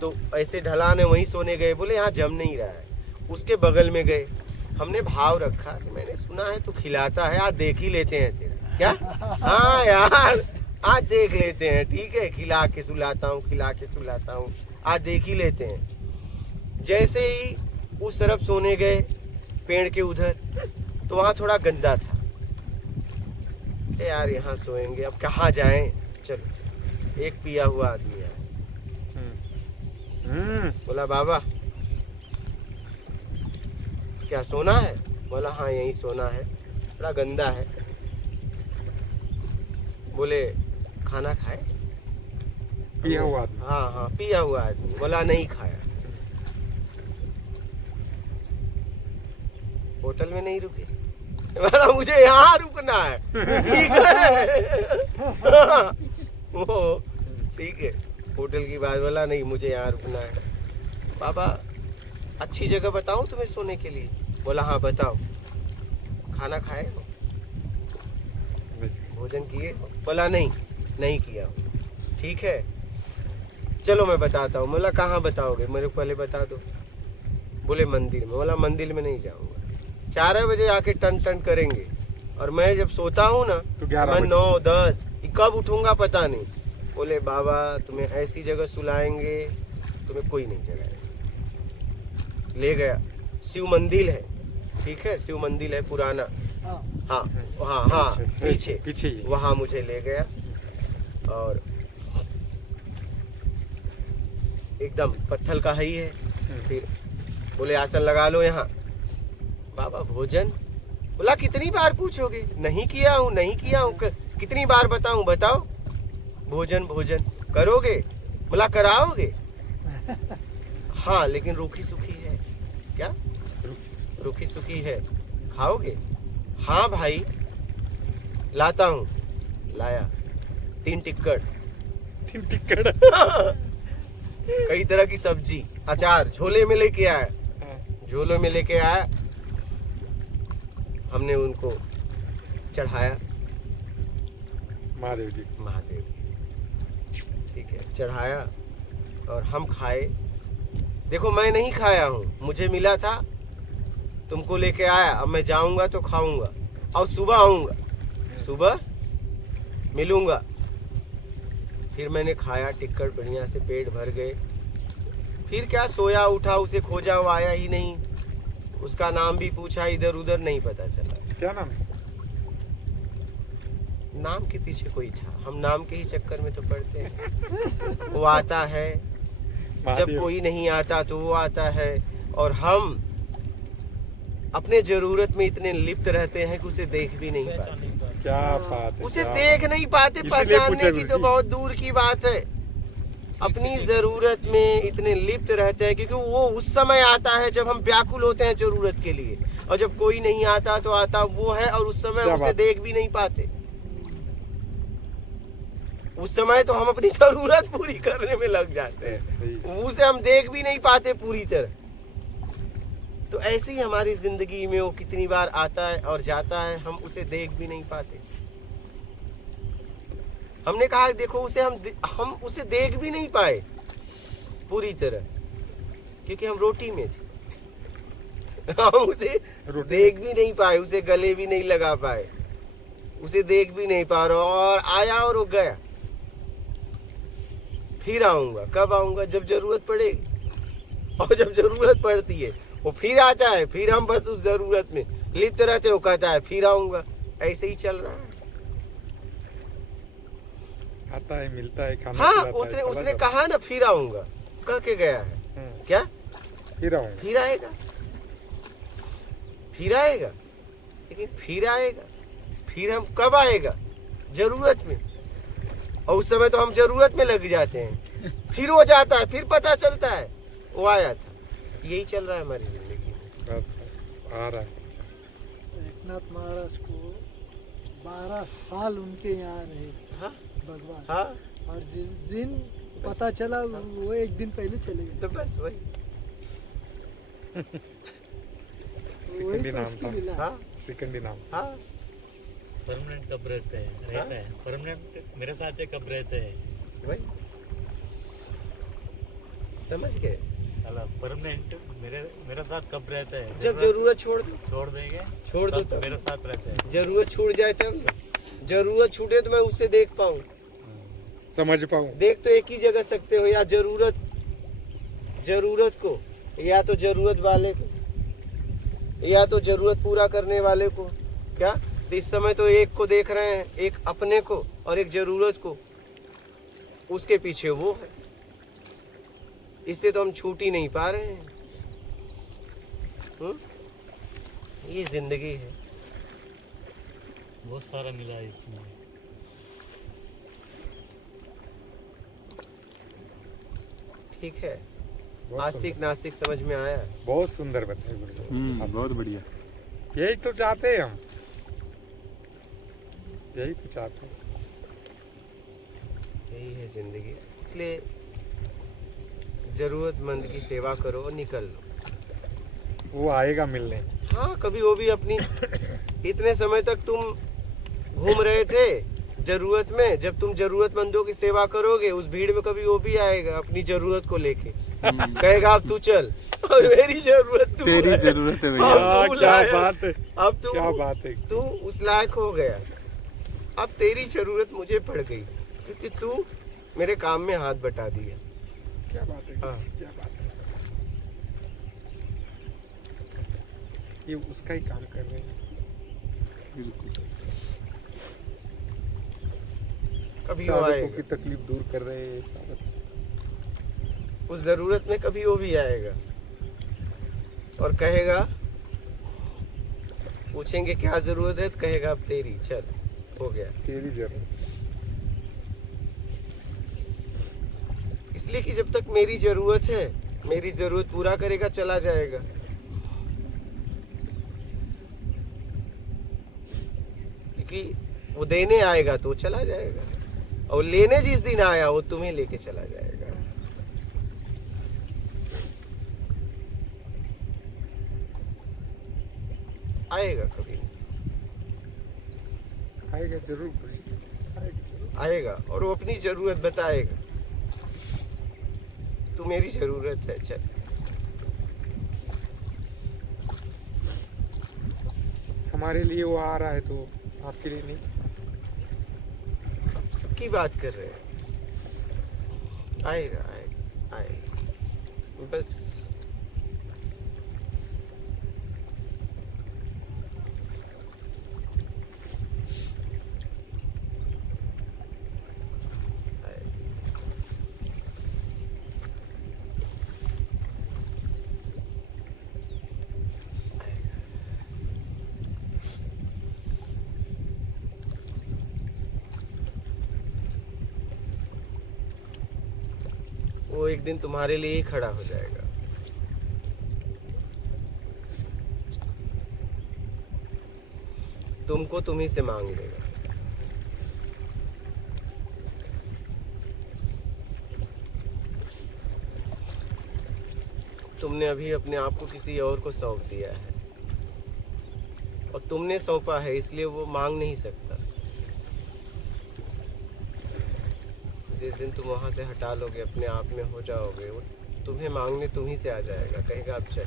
तो ऐसे ढलान है, वहीं सोने गए। बोले यहाँ जम नहीं रहा है, उसके बगल में गए। हमने भाव रखा कि मैंने सुना है तू खिलाता है, आज देख ही लेते हैं तेरा। क्या? हाँ यार, आज देख लेते हैं, ठीक है, खिला के सुलाता हूँ, आज देख ही लेते हैं। जैसे ही उस तरफ सोने गए पेड़ के उधर, तो वहाँ थोड़ा गंदा था। यार यहाँ सोएंगे, अब कहाँ जाएं, चलो। एक पिया हुआ आदमी आया, बोला बाबा क्या सोना है? बोला हाँ यहीं सोना है, बड़ा गंदा है। बोले खाना खाए? पिया हुआ आदमी? हाँ, पिया हुआ आदमी। बोला नहीं खाया। होटल में नहीं रुके? बोला मुझे यहाँ रुकना है, ठीक है। वो ठीक है, होटल की बात। बोला नहीं मुझे यहाँ रुकना है। बाबा अच्छी जगह बताऊं तुम्हें सोने के लिए? बोला हाँ बताओ। खाना खाए हो? भोजन किए हो? बोला नहीं किया हो। ठीक है चलो मैं बताता हूँ। बोला कहाँ बताओगे, मेरे को पहले बता दो। बोले मंदिर में। बोला मंदिर में नहीं जाऊंगा। 4 बजे आके टन टन करेंगे और मैं जब सोता हूँ ना तो 11 मैं बजे। 9 10 कब उठूंगा पता नहीं। बोले बाबा तुम्हें ऐसी जगह सुलाएंगे तुम्हें कोई नहीं जगाएगा। ले गया, शिव मंदिर है, ठीक है, शिव मंदिर है पुराना, हाँ हाँ हाँ हाँ पीछे पीछे ही है। वहाँ मुझे ले गया और एकदम पत्थर का ही है। फिर बोले आसन लगा लो यहाँ। बाबा भोजन? बोला कितनी बार पूछोगे, नहीं किया हूँ नहीं किया हूँ, कितनी बार बताऊँ बताओ। भोजन भोजन करोगे? बोला कराओगे? हाँ लेकिन रूखी सूखी है। क्या रूखी सूखी है, खाओगे? हाँ भाई लाता हूँ। लाया 3 टिक्कड़ 3 टिक्कड़। कई तरह की सब्जी, अचार झोले में लेके आया। झोले में लेके आया, हमने उनको चढ़ाया महादेव जी। महादेव, ठीक है, चढ़ाया और हम खाए। देखो मैं नहीं खाया हूँ, मुझे मिला था, तुमको लेके आया, अब मैं जाऊंगा तो खाऊंगा और सुबह आऊंगा, सुबह मिलूंगा। फिर मैंने खाया टिक्कड़, बढ़िया से पेट भर गए। फिर क्या, सोया उठा, उसे खोजा, वो आया ही नहीं। उसका नाम भी पूछा, इधर उधर नहीं पता चला। क्या नाम है? नाम के पीछे कोई था, हम नाम के ही चक्कर में तो पड़ते हैं। वो आता है, जब महादेव। कोई नहीं आता तो वो आता है, और हम अपने जरूरत में इतने लिप्त रहते हैं कि उसे देख भी नहीं पाते। क्या बात है, उसे क्या देख नहीं पाते, इसीलिए पहचानने पूछा की गुरु तो जी। बहुत दूर की बात है। अपनी जरूरत में इतने लिप्त रहते हैं क्योंकि वो उस समय आता है जब हम व्याकुल होते हैं जरूरत के लिए, और जब कोई नहीं आता तो आता वो है, और उस समय क्या उसे बात। देख भी नहीं पाते। उस समय तो हम अपनी जरूरत पूरी करने में लग जाते हैं, सही। उसे हम देख भी नहीं पाते पूरी तरह। तो ऐसे ही हमारी जिंदगी में वो कितनी बार आता है और जाता है, हम उसे देख भी नहीं पाते। हमने कहा देखो उसे हम उसे देख भी नहीं पाए पूरी तरह, क्योंकि हम रोटी में थे। हम उसे रोटी देख भी नहीं पाए, उसे गले भी नहीं लगा पाए, उसे देख भी नहीं पा रहे, और आया और वो गया। फिर आऊंगा, कब आऊंगा? जब जरूरत पड़ेगी, और जब जरूरत पड़ती है वो फिर आता है, फिर हम बस उस जरूरत में लिप्त रहते, वो कहता है फिर आऊंगा। ऐसे ही चल रहा है। आता है, मिलता है, खाना हाँ खिलाता है, उसने चला उसने जाता कहा ना फिर आऊंगा, कह के गया है। है। क्या फिर आऊंगा। फिर आएगा? फिर आएगा, लेकिन फिर आएगा, फिर हम कब आएगा? जरूरत में, और उस समय तो हम जरूरत में लग जाते हैं। फिर वो जाता है, फिर पता चलता है वो आया था। यही चल रहा है हमारी जिंदगी में। बस बस, आ रहा है। एकनाथ महाराज को 12 साल उनके यहाँ रहे हाँ भगवान, हाँ, और जिस दिन पता चला वो 1 दिन पहले चले गए। तो बस वही। वही सिकंदी तो नाम उसकी था। लीला है। हाँ सिकंदी नाम। हाँ परमानेंट कब रहते हैं? रहता है परमानेंट मेरे साथ है, कब रहते हैं? वही, समझ गए? परमानेंट मेरे साथ कब रहते हैं? जब जरूरत छोड़ दो, छोड़ देंगे, छोड़ दो तब तब। मेरे साथ रहते हैं। जरूरत छूट जाए तब ना। जरूरत छूटे तो मैं उससे देख पाऊँ। समझ पाऊँ। देख तो एक ही जगह सकते हो, या जरूरत को, या तो जरूरत वाले को, या तो जरूरत पूरा करने वाले को। क्या? तो इस समय तो एक को देख रहे हैं, एक अपने को और एक जरूरत को, उसके पीछे वो है। इससे तो हम छूट ही नहीं पा रहे हैं। ये जिंदगी है। बहुत सारा मिला है इसमें। ठीक है, बहुत आस्तिक नास्तिक समझ में आया। बहुत सुंदर बताया गुरु जी। बहुत बढ़िया। यही तो चाहते हैं हम, यही तो चाहते हैं। यही है जिंदगी। इसलिए जरूरतमंद की सेवा करो और निकल लो। वो आएगा मिलने। हाँ, कभी वो भी अपनी, इतने समय तक तुम घूम रहे थे, जरूरत में, जब तुम जरूरतमंदों की सेवा करोगे उस भीड़ में कभी वो भी आएगा अपनी जरूरत को लेके, कहेगा अब तू चल, मेरी जरूरत तू तेरी है। जरूरत है भैया। अब तू क्या लायक- बात है, अब तू क्या बात है। तू उस लायक हो गया, अब तेरी जरूरत मुझे पड़ गई क्योंकि तू मेरे काम में हाथ बटा दिया। क्या बात है, हाँ। क्या बात है। ये उसका ही काम कर रहे हैं। बिल्कुल। कभी वो साधकों आएगा की तकलीफ दूर कर रहे हैं साधक। उस जरूरत में, कभी वो भी आएगा और कहेगा, पूछेंगे क्या जरूरत है तो कहेगा अब तेरी, चल हो गया। तेरी जरूरत। इसलिए कि जब तक मेरी जरूरत है, मेरी जरूरत पूरा करेगा, चला जाएगा। क्योंकि वो देने आएगा तो वो चला जाएगा, और लेने जिस दिन आया वो तुम्हें लेके चला जाएगा। आएगा कभी, आएगा जरूर, आएगा जरूर। आएगा और वो अपनी जरूरत बताएगा, तू मेरी जरूरत है, चल। हमारे लिए वो आ रहा है तो आपके लिए नहीं। अब सबकी बात कर रहे हैं, आएगा आएगा आएगा, बस वो एक दिन तुम्हारे लिए ही खड़ा हो जाएगा। तुमको तुम ही से मांग लेगा। तुमने अभी अपने आप को किसी और को सौंप दिया है, और तुमने सौंपा है इसलिए वो मांग नहीं सकता। जिस दिन तुम वहां से हटा लोगे, अपने आप में हो जाओगे, वो तुम्हें मांगने तुम ही से आ जाएगा, कहेगा अब चल,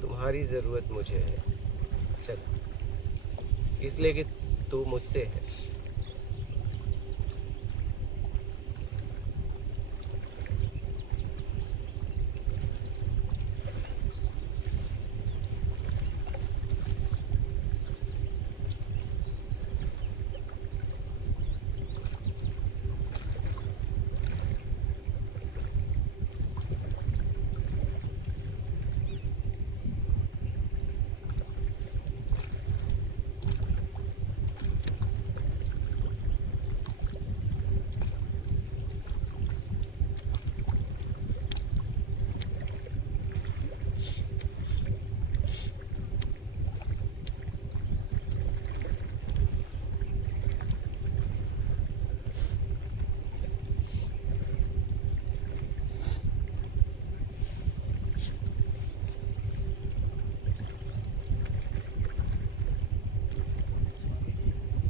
तुम्हारी जरूरत मुझे है, चल, इसलिए कि तू मुझसे है।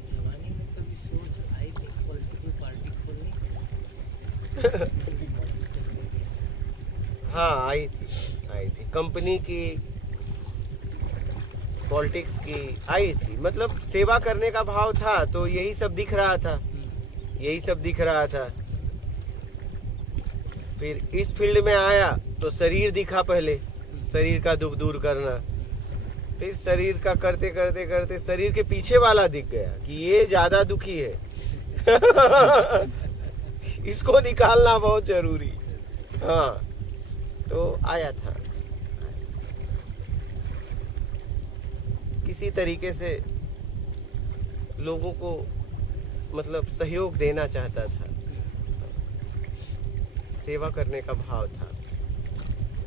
जवानी में कभी सोच आई थी पॉलिटिकल पार्टी खोलने हाँ आई थी कंपनी की, पॉलिटिक्स की आई थी। मतलब सेवा करने का भाव था तो यही सब दिख रहा था, यही सब दिख रहा था। फिर इस फील्ड में आया तो शरीर दिखा, पहले शरीर का दुख दूर करना, फिर शरीर का करते करते करते शरीर के पीछे वाला दिख गया कि ये ज्यादा दुखी है इसको निकालना बहुत जरूरी। हाँ तो आया था, किसी तरीके से लोगों को मतलब सहयोग देना चाहता था, सेवा करने का भाव था।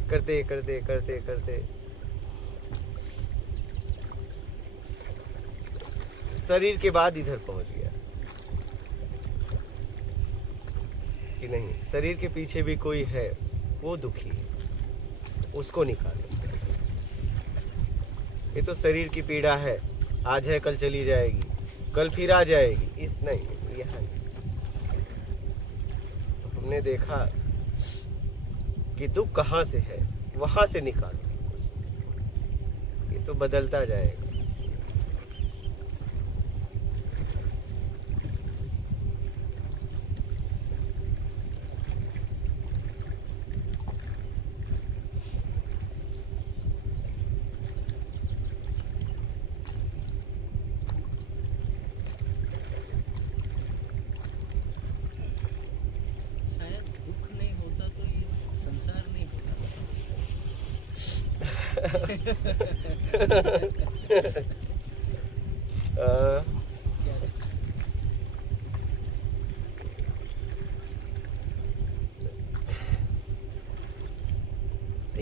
करते करते करते करते शरीर के बाद इधर पहुंच गया कि नहीं, शरीर के पीछे भी कोई है, वो दुखी है, उसको निकालो। ये तो शरीर की पीड़ा है, आज है कल चली जाएगी, कल फिर आ जाएगी, इस नहीं, यहाँ नहीं। हमने देखा कि दुख कहाँ से है, वहां से निकालो, ये तो बदलता जाएगा। शायद दुख नहीं होता तो ये संसार नहीं होता। क्या कहते हैं?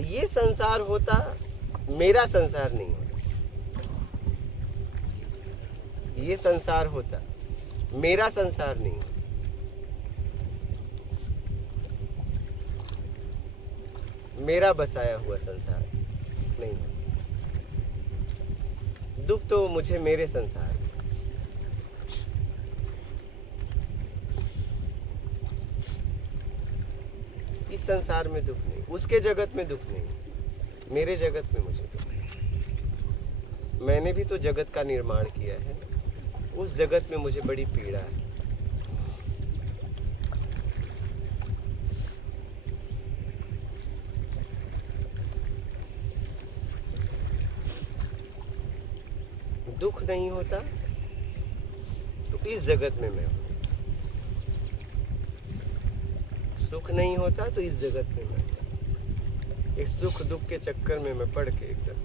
ये संसार होता, मेरा संसार नहीं होता। ये संसार होता, मेरा संसार नहीं होता। मेरा बसाया हुआ संसार नहीं होता। दुख तो मुझे मेरे संसार में। इस संसार में दुख नहीं, उसके जगत में दुख नहीं, मेरे जगत में मुझे दुख है। मैंने भी तो जगत का निर्माण किया है, उस जगत में मुझे बड़ी पीड़ा है। दुख नहीं होता तो इस जगत में मैं हूं, सुख नहीं होता तो इस जगत में मैं हूं। इस सुख दुख के चक्कर में मैं पड़ के एकदम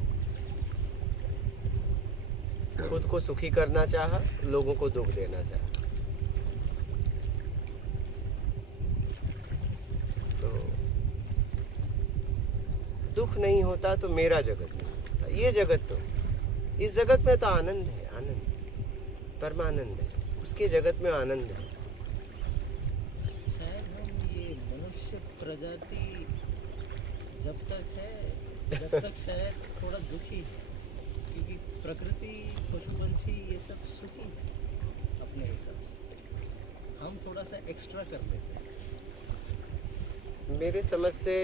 खुद को सुखी करना चाहा, लोगों को दुख देना चाहा। तो दुख नहीं होता तो मेरा जगत नहीं होता। ये जगत तो, इस जगत में तो आनंद है, आनंद, परमानंद है, उसके जगत में आनंद है। शायद हम ये मनुष्य प्रजाति जब तक है, जब तक शायद थोड़ा दुखी है, क्योंकि प्रकृति पशु पंछी ये सब सुखी है अपने हिसाब से। हम थोड़ा सा एक्स्ट्रा कर लेते हैं। मेरे समझ से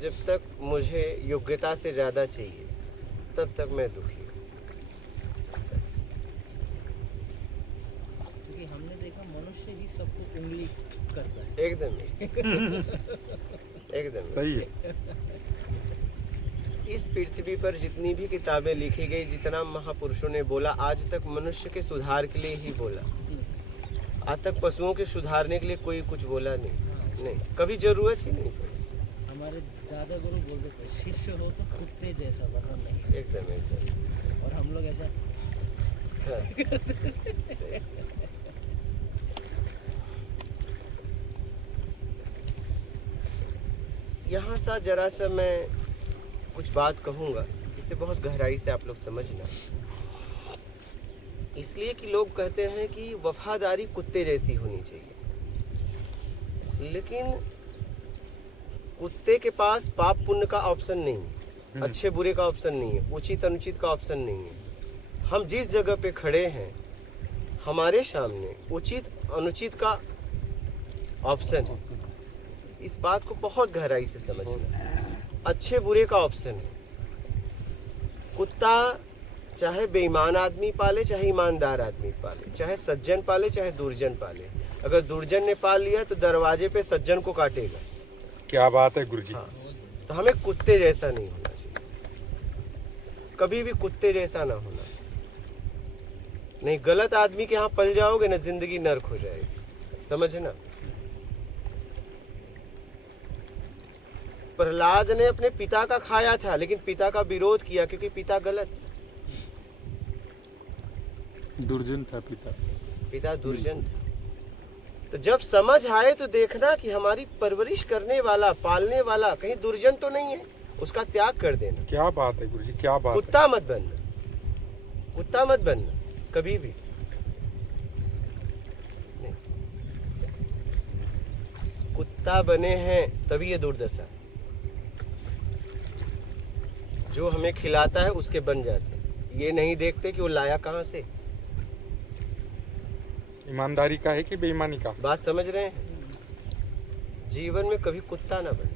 जब तक मुझे योग्यता से ज़्यादा चाहिए तब तक मैं दुखी हूँ। बस। क्योंकि हमने देखा मनुष्य ही सबको उंगली करता है। एकदम एकदम सही है। इस पृथ्वी पर जितनी भी किताबें लिखी गई, जितना महापुरुषों ने बोला, आज तक मनुष्य के सुधार के लिए ही बोला। आज तक पशुओं के सुधारने के लिए कोई कुछ बोला नहीं, कभी जरूरत ही नहीं पड़ी। हमारे दादा गुरु बोलते थे, शिष्य हो तो कुत्ते जैसा, वरना नहीं। एकदम और हम लोग ऐसा हाँ, सही। यहाँ सा जरा सा मैं कुछ बात कहूँगा, इसे बहुत गहराई से आप लोग समझना। इसलिए कि लोग कहते हैं कि वफादारी कुत्ते जैसी होनी चाहिए, लेकिन कुत्ते के पास पाप पुण्य का ऑप्शन नहीं है, अच्छे बुरे का ऑप्शन नहीं है, उचित अनुचित का ऑप्शन नहीं है। हम जिस जगह पे खड़े हैं, हमारे सामने उचित अनुचित का ऑप्शन है। इस बात को बहुत गहराई से समझना। अच्छे बुरे का ऑप्शन है। कुत्ता चाहे बेईमान आदमी पाले, चाहे ईमानदार आदमी पाले, चाहे सज्जन पाले, चाहे दुर्जन पाले। अगर दुर्जन ने पाल लिया तो दरवाजे पे सज्जन को काटेगा। क्या बात है गुरुजी। हाँ, तो हमें कुत्ते जैसा नहीं होना चाहिए, कभी भी कुत्ते जैसा ना होना। नहीं, गलत आदमी के यहाँ पल जाओगे ना, जिंदगी नर्क हो जाएगी, समझना। प्रहलाद ने अपने पिता का खाया था, लेकिन पिता का विरोध किया क्योंकि पिता गलत था। दुर्जन था पिता, पिता दुर्जन था। तो जब समझ आए तो देखना कि हमारी परवरिश करने वाला, पालने वाला कहीं दुर्जन तो नहीं है, उसका त्याग कर देना। क्या बात है गुरुजी, क्या बात कुत्ता मत बनना, कुत्ता मत बनना कभी भी नहीं। कुत्ता बने हैं तभी ये दुर्दशा। जो हमें खिलाता है उसके बन जाते हैं, ये नहीं देखते कि वो लाया कहाँ से। ईमानदारी का है कि बेईमानी का? बात समझ रहे हैं? जीवन में कभी कुत्ता ना बने,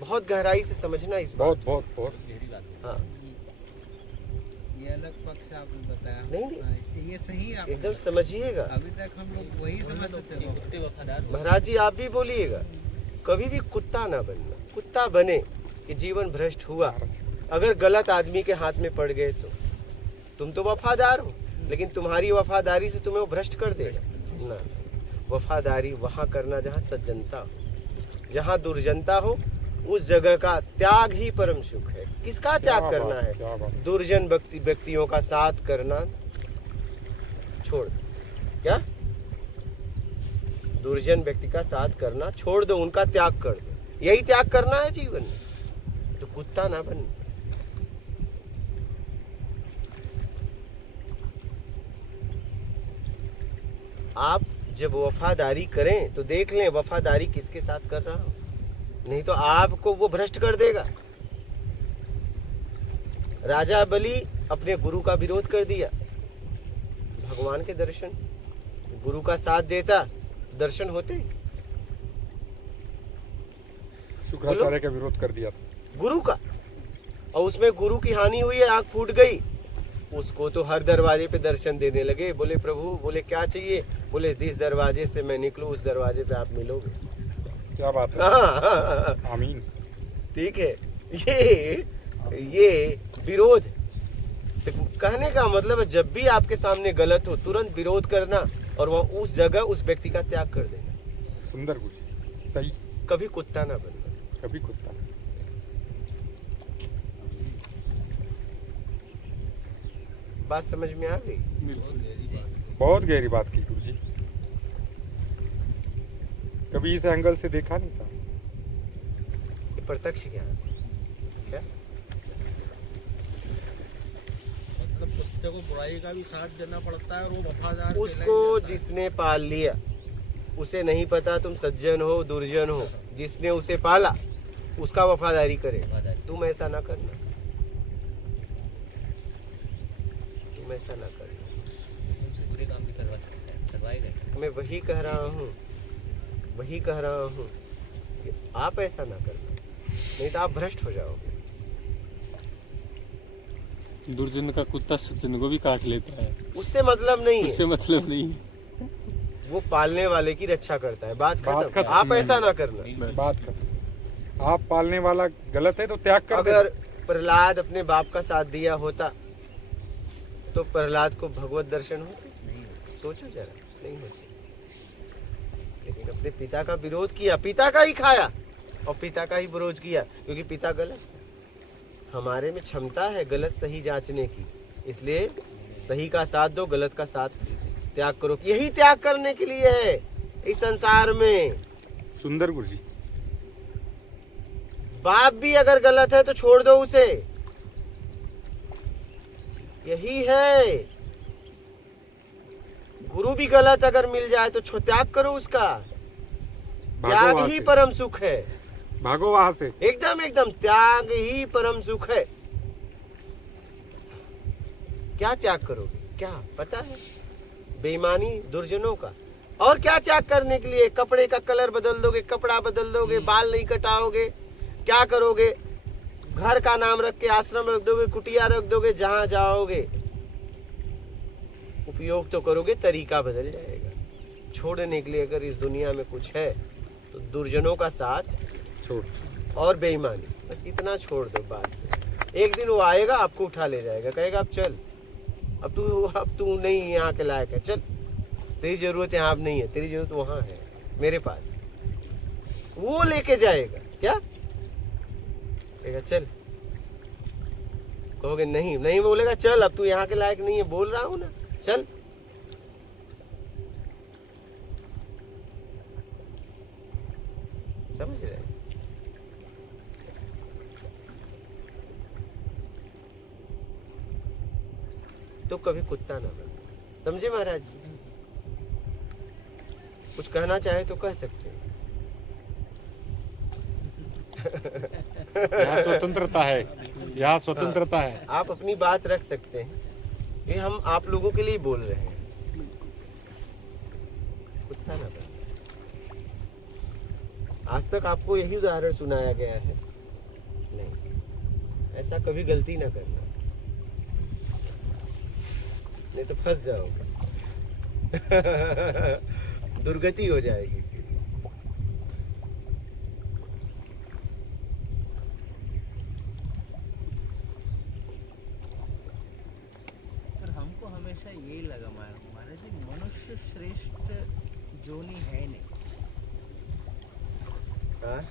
बहुत गहराई से समझना इस बात। बहुत बहुत बहुत गहरी बात है। हाँ, ये अलग पक्ष आपने बताया। नहीं। हाँ, ये सही आप एकदम समझिएगा। अभी तक हम लोग वही समझते थे वफादार। महाराज जी आप भी बोलिएगा, कभी भी कुत्ता ना बनना। कुत्ता बने कि जीवन भ्रष्ट हुआ, अगर गलत आदमी के हाथ में पड़ गए तो तुम तो वफादार हो, लेकिन तुम्हारी वफादारी से तुम्हें वो भ्रष्ट कर देगा ना। वफादारी वहां करना जहां सज्जनता हो, जहां दुर्जनता हो, उस जगह का त्याग ही परम सुख है। किसका त्याग क्या करना बात, है? क्या बात। दुर्जन व्यक्तियों का साथ करना छोड़ दो। क्या? दुर्जन व्यक्ति का साथ करना छोड़ दो, उनका त्याग कर दो। यही त्याग करना है जीवन में, तो कुत्ता ना बन। आप जब वफादारी करें तो देख लें वफादारी किसके साथ कर रहा हूं, नहीं तो आपको वो भ्रष्ट कर देगा। राजा बलि अपने गुरु का विरोध कर दिया, भगवान के दर्शन, गुरु का साथ देता, दर्शन होते। शुक्राचार्य का विरोध कर दिया गुरु का, और उसमें गुरु की हानि हुई है, आंख फूट गई। उसको तो हर दरवाजे पे दर्शन देने लगे। बोले प्रभु, बोले क्या चाहिए? बोले जिस दरवाजे से मैं निकलूं उस दरवाजे पे आप मिलोगे। क्या बात है। हाँ, आमीन। ठीक है। ये विरोध, तो कहने का मतलब है जब भी आपके सामने गलत हो तुरंत विरोध करना और वह उस जगह उस व्यक्ति का त्याग कर देना। सुंदर कुछ सही। कभी कुत्ता ना बनना। कभी कुत्ता। बात समझ में आ गई? बहुत गहरी बात की गुरु जी, कभी इस एंगल से देखा नहीं था। ये प्रत्यक्ष ज्ञान क्या? मतलब कुत्ते को बुराई का भी साथ देना पड़ता है और वो वफादार उसको जिसने पाल लिया उसे नहीं पता तुम सज्जन हो दुर्जन हो। जिसने उसे पाला उसका वफादारी करे। तुम ऐसा ना करना, तुम ऐसा ना करना। बुरे काम भी करवा सकते हैं, करवाएगा। मैं वही कह रहा हूँ कि आप ऐसा ना करना, नहीं तो आप भ्रष्ट हो जाओगे। दुर्जन का कुत्ता सज्जन को भी काट लेता है, उससे मतलब नहीं है, उससे मतलब नहीं है। वो पालने वाले की रक्षा करता है। बात बात खत्म। खत्म। आप ऐसा ना करना। बात खत्म। आप पालने वाला गलत है तो त्याग कर अगर प्रहलाद अपने बाप का साथ दिया होता तो प्रहलाद को भगवत दर्शन होते? सोचो जरा, नहीं होते। लेकिन अपने पिता का विरोध किया, पिता का ही खाया और पिता का ही विरोध किया, क्योंकि पिता गलत था। हमारे में क्षमता है गलत सही जांचने की, इसलिए सही का साथ दो, गलत का साथ त्याग करो। यही त्याग करने के लिए है इस संसार में। सुंदर गुरु जी। बाप भी अगर गलत है तो छोड़ दो उसे, यही है। गुरु भी गलत अगर मिल जाए तो त्याग करो उसका। त्याग वहां ही से। परम सुख है। भागो वहां से। एकदम एकदम त्याग ही परम सुख है। क्या त्याग करोगे? क्या पता है? बेईमानी दुर्जनों का। और क्या त्याग करने के लिए? कपड़े का कलर बदल दोगे, कपड़ा बदल दोगे, बाल नहीं कटाओगे, क्या करोगे? घर का नाम रख के आश्रम रख दोगे, कुटिया रख दोगे, जहां जाओगे उपयोग तो करोगे, तरीका बदल जाएगा। छोड़ने के लिए अगर इस दुनिया में कुछ है तो दुर्जनों का साथ छोड़। और बेईमानी, बस इतना छोड़ दो। बस एक दिन वो आएगा, आपको उठा ले जाएगा, कहेगा अब चल, अब तू नहीं यहाँ के लायक है, चल, तेरी जरूरत यहाँ अब नहीं है, तेरी जरूरत वहां है मेरे पास। वो लेके जाएगा। क्या कहेगा? चल। कहोगे नहीं, नहीं बोलेगा चल, अब तू यहाँ के लायक नहीं है, बोल रहा हूं ना, चल। समझ रहे? तो कभी कुत्ता ना बनो। समझे महाराज जी? कुछ कहना चाहे तो कह सकते हैं। यहाँ स्वतंत्रता है, यहाँ स्वतंत्रता है। आप अपनी बात रख सकते हैं। ये हम आप लोगों के लिए बोल रहे हैं। कुत्ता ना बने। आज तक आपको यही उदाहरण सुनाया गया है, नहीं, ऐसा कभी गलती ना करना, नहीं तो फंस जाओगे। दुर्गति हो जाएगी फिर। पर हमको हमेशा यही लगा महाराज जी, मनुष्य श्रेष्ठ जोनी है नहीं। हाँ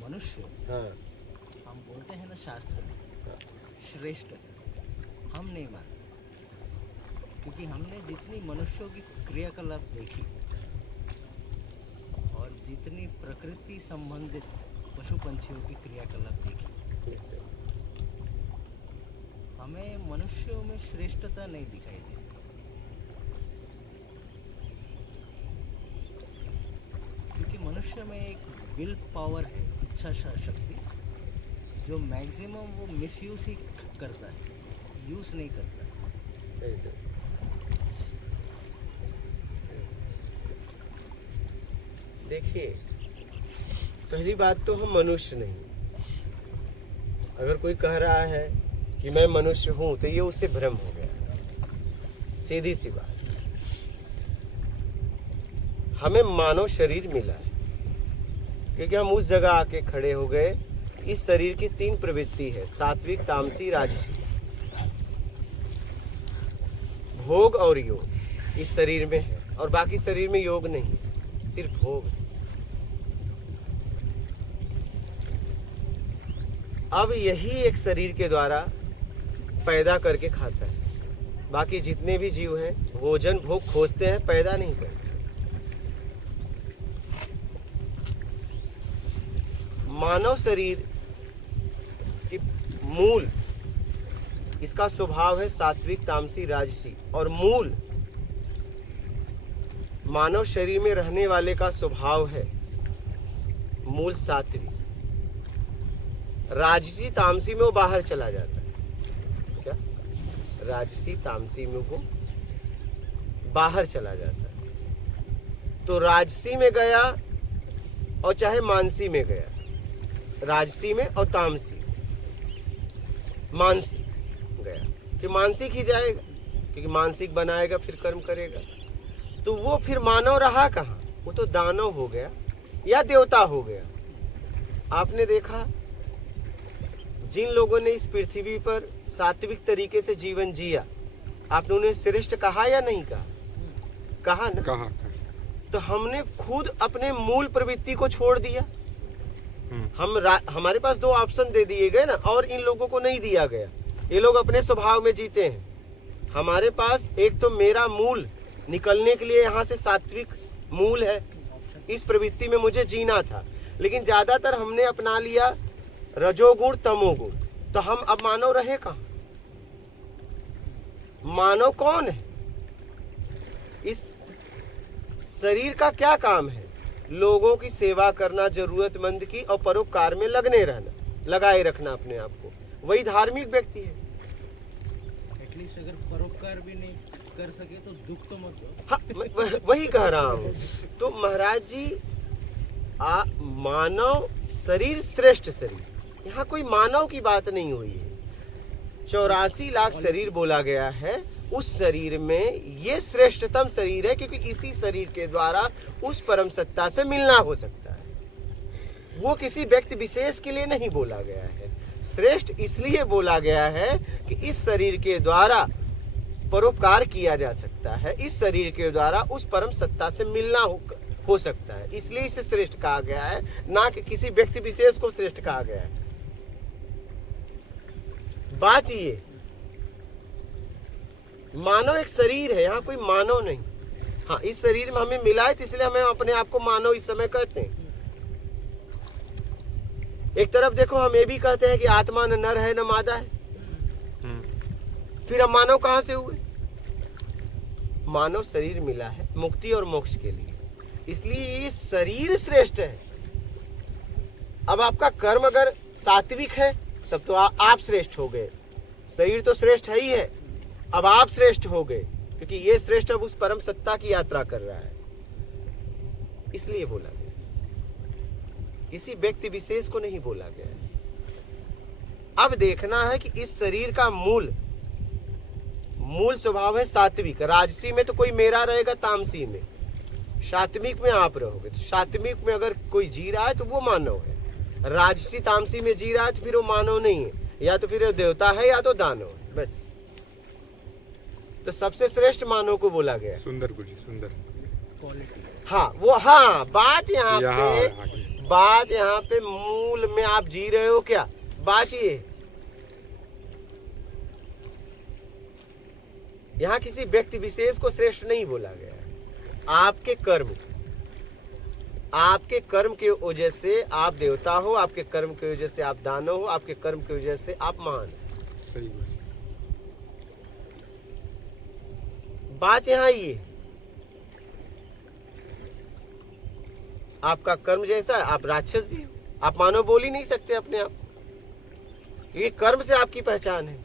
मनुष्य हाँ हम बोलते हैं ना शास्त्र में श्रेष्ठ, हम नहीं मानते, क्योंकि हमने जितनी मनुष्यों की क्रियाकलाप देखी और जितनी प्रकृति संबंधित पशु पंछियों की क्रियाकलाप देखी, हमें मनुष्यों में श्रेष्ठता नहीं दिखाई देती। क्योंकि मनुष्य में एक विल पावर है, इच्छा शक्ति, जो मैक्सिमम वो मिसयूज ही करता है, यूज नहीं करता है। देखिए, पहली बात तो हम मनुष्य नहीं। अगर कोई कह रहा है कि मैं मनुष्य हूं तो ये उससे भ्रम हो गया, सीधी सी बात। हमें मानव शरीर मिला है क्योंकि हम उस जगह आके खड़े हो गए। इस शरीर की 3 प्रवृत्ति है, सात्विक, तामसी, राजसी। भोग और योग इस शरीर में है, और बाकी शरीर में योग नहीं, सिर्फ भोग है। अब यही एक शरीर के द्वारा पैदा करके खाता है। बाकी जितने भी जीव हैं भोजन भोग खोजते हैं, पैदा नहीं करते। मानव शरीर की मूल, इसका स्वभाव है सात्विक, तामसी, राजसी। और मूल मानव शरीर में रहने वाले का स्वभाव है मूल सात्विक। राजसी तामसी में वो बाहर चला जाता है। क्या? राजसी तामसी में वो बाहर चला जाता है। तो राजसी में गया और चाहे मानसी में गया, राजसी में और तामसी, मानसिक गया कि मानसिक ही जाएगा, क्योंकि मानसिक बनाएगा फिर कर्म करेगा। तो वो फिर मानव रहा कहाँ? वो तो दानव हो गया या देवता हो गया। आपने देखा जिन लोगों ने इस पृथ्वी पर सात्विक तरीके से जीवन जिया, आपने उन्हें श्रेष्ठ कहा या नहीं कहा? कहा ना? कहा। तो हमने खुद अपने मूल प्रवृत्ति को छोड़ दिया। हमारे पास 2 ऑप्शन दे दिए गए ना, और इन लोगों को नहीं दिया गया। ये लोग अपने स्वभाव में जीते हैं। हमारे पास एक तो मेरा मूल निकलने के लिए यहाँ से सात्विक मूल है, इस प्रवृत्ति में मुझे जीना था, लेकिन ज्यादातर हमने अपना लिया रजोगुण तमोगुण। तो हम अब मानव रहे कहाँ? मानव कौन है? इस शरीर का क्या काम है? लोगों की सेवा करना, जरूरतमंद की, और परोपकार में लगने रहना, लगाए रखना अपने आप को। वही धार्मिक व्यक्ति है। एटलीस्ट अगर परोपकार भी नहीं कर सके तो दुख तो मत दो। हाँ, वही कह रहा हूँ। तो महाराज जी, मानव शरीर श्रेष्ठ शरीर, यहाँ कोई मानव की बात नहीं हुई है। 84 लाख शरीर बोला गया है। उस शरीर में ये श्रेष्ठतम शरीर है, क्योंकि इसी शरीर के द्वारा उस परम सत्ता से मिलना हो सकता है। वो किसी व्यक्ति विशेष के लिए नहीं बोला गया है। श्रेष्ठ इसलिए बोला गया है कि इस शरीर के द्वारा परोपकार किया जा सकता है, इस शरीर के द्वारा उस परम सत्ता से मिलना हो सकता है, इसलिए इसे श्रेष्ठ कहा गया है, ना कि किसी व्यक्ति विशेष को श्रेष्ठ कहा गया है। बात ये, मानव एक शरीर है, यहाँ कोई मानव नहीं। हाँ, इस शरीर में हमें मिला है तो इसलिए हमें अपने आप को मानव इस समय कहते हैं। एक तरफ देखो, हम ये भी कहते हैं कि आत्मा न नर है न मादा है, फिर हम मानव कहां से हुए? मानव शरीर मिला है मुक्ति और मोक्ष के लिए, इसलिए ये शरीर श्रेष्ठ है। अब आपका कर्म अगर सात्विक है तब तो आप श्रेष्ठ हो गए। शरीर तो श्रेष्ठ है ही है, अब आप श्रेष्ठ हो गए, क्योंकि ये श्रेष्ठ अब उस परम सत्ता की यात्रा कर रहा है। इसलिए बोला गया, किसी व्यक्ति विशेष को नहीं बोला गया है। अब देखना है कि इस शरीर का मूल स्वभाव है सात्विक। राजसी में तो कोई मेरा रहेगा, तामसी में, सात्विक में आप रहोगे। तो सात्विक में अगर कोई जी रहा है तो वो मानव है, राजसी तामसी में जी रहा है तो फिर वो मानव नहीं है, या तो फिर वो देवता है या तो दानव है, बस। तो सबसे श्रेष्ठ मानव को बोला गया। सुंदर गुरु जी, सुंदर। हाँ वो, हाँ बात यहाँ यहाँ पे, बात यहाँ पे मूल में आप जी रहे हो क्या, बात ये यहाँ किसी व्यक्ति विशेष को श्रेष्ठ नहीं बोला गया है। आपके कर्म के वजह से आप देवता हो, आपके कर्म की वजह से आप दानव हो, आपके कर्म की वजह से आप महान हो। सही गुरु जी। बात यहाँ ये, आपका कर्म जैसा है, आप राक्षस भी हो, आप मानव बोल ही नहीं सकते अपने आप, क्योंकि कर्म से आपकी पहचान है।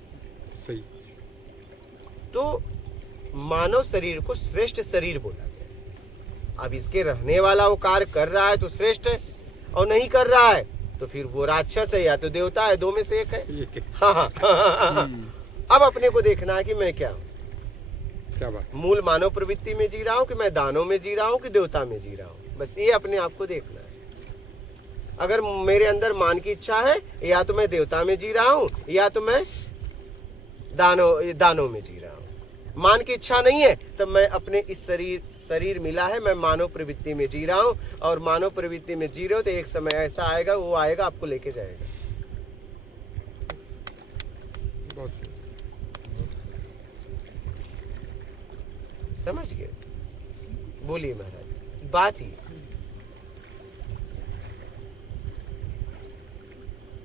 सही। तो मानव शरीर को श्रेष्ठ शरीर बोला गया। अब इसके रहने वाला वो कार्य कर रहा है तो श्रेष्ठ है, और नहीं कर रहा है तो फिर वो राक्षस है या तो देवता है, दो में से एक है। हाँ। अब अपने को देखना है कि मैं क्या हूँ, क्या बात। मूल मानव प्रवृत्ति में जी रहा हूँ कि मैं दानव में जी रहा हूँ कि देवता में जी रहा हूँ, बस ये अपने आप को देखना है। अगर मेरे अंदर मान की इच्छा है, या तो मैं देवता में जी रहा हूँ या तो मैं दानव में जी रहा हूँ। मान की इच्छा नहीं है तो मैं अपने इस शरीर मिला है, मैं मानव प्रवृत्ति में जी रहा हूँ, और मानव प्रवृत्ति में जी रहे हो तो एक समय ऐसा आएगा, वो आएगा आपको लेके जाएगा। बहुत समझ गए? बोलिए महाराज, बात ही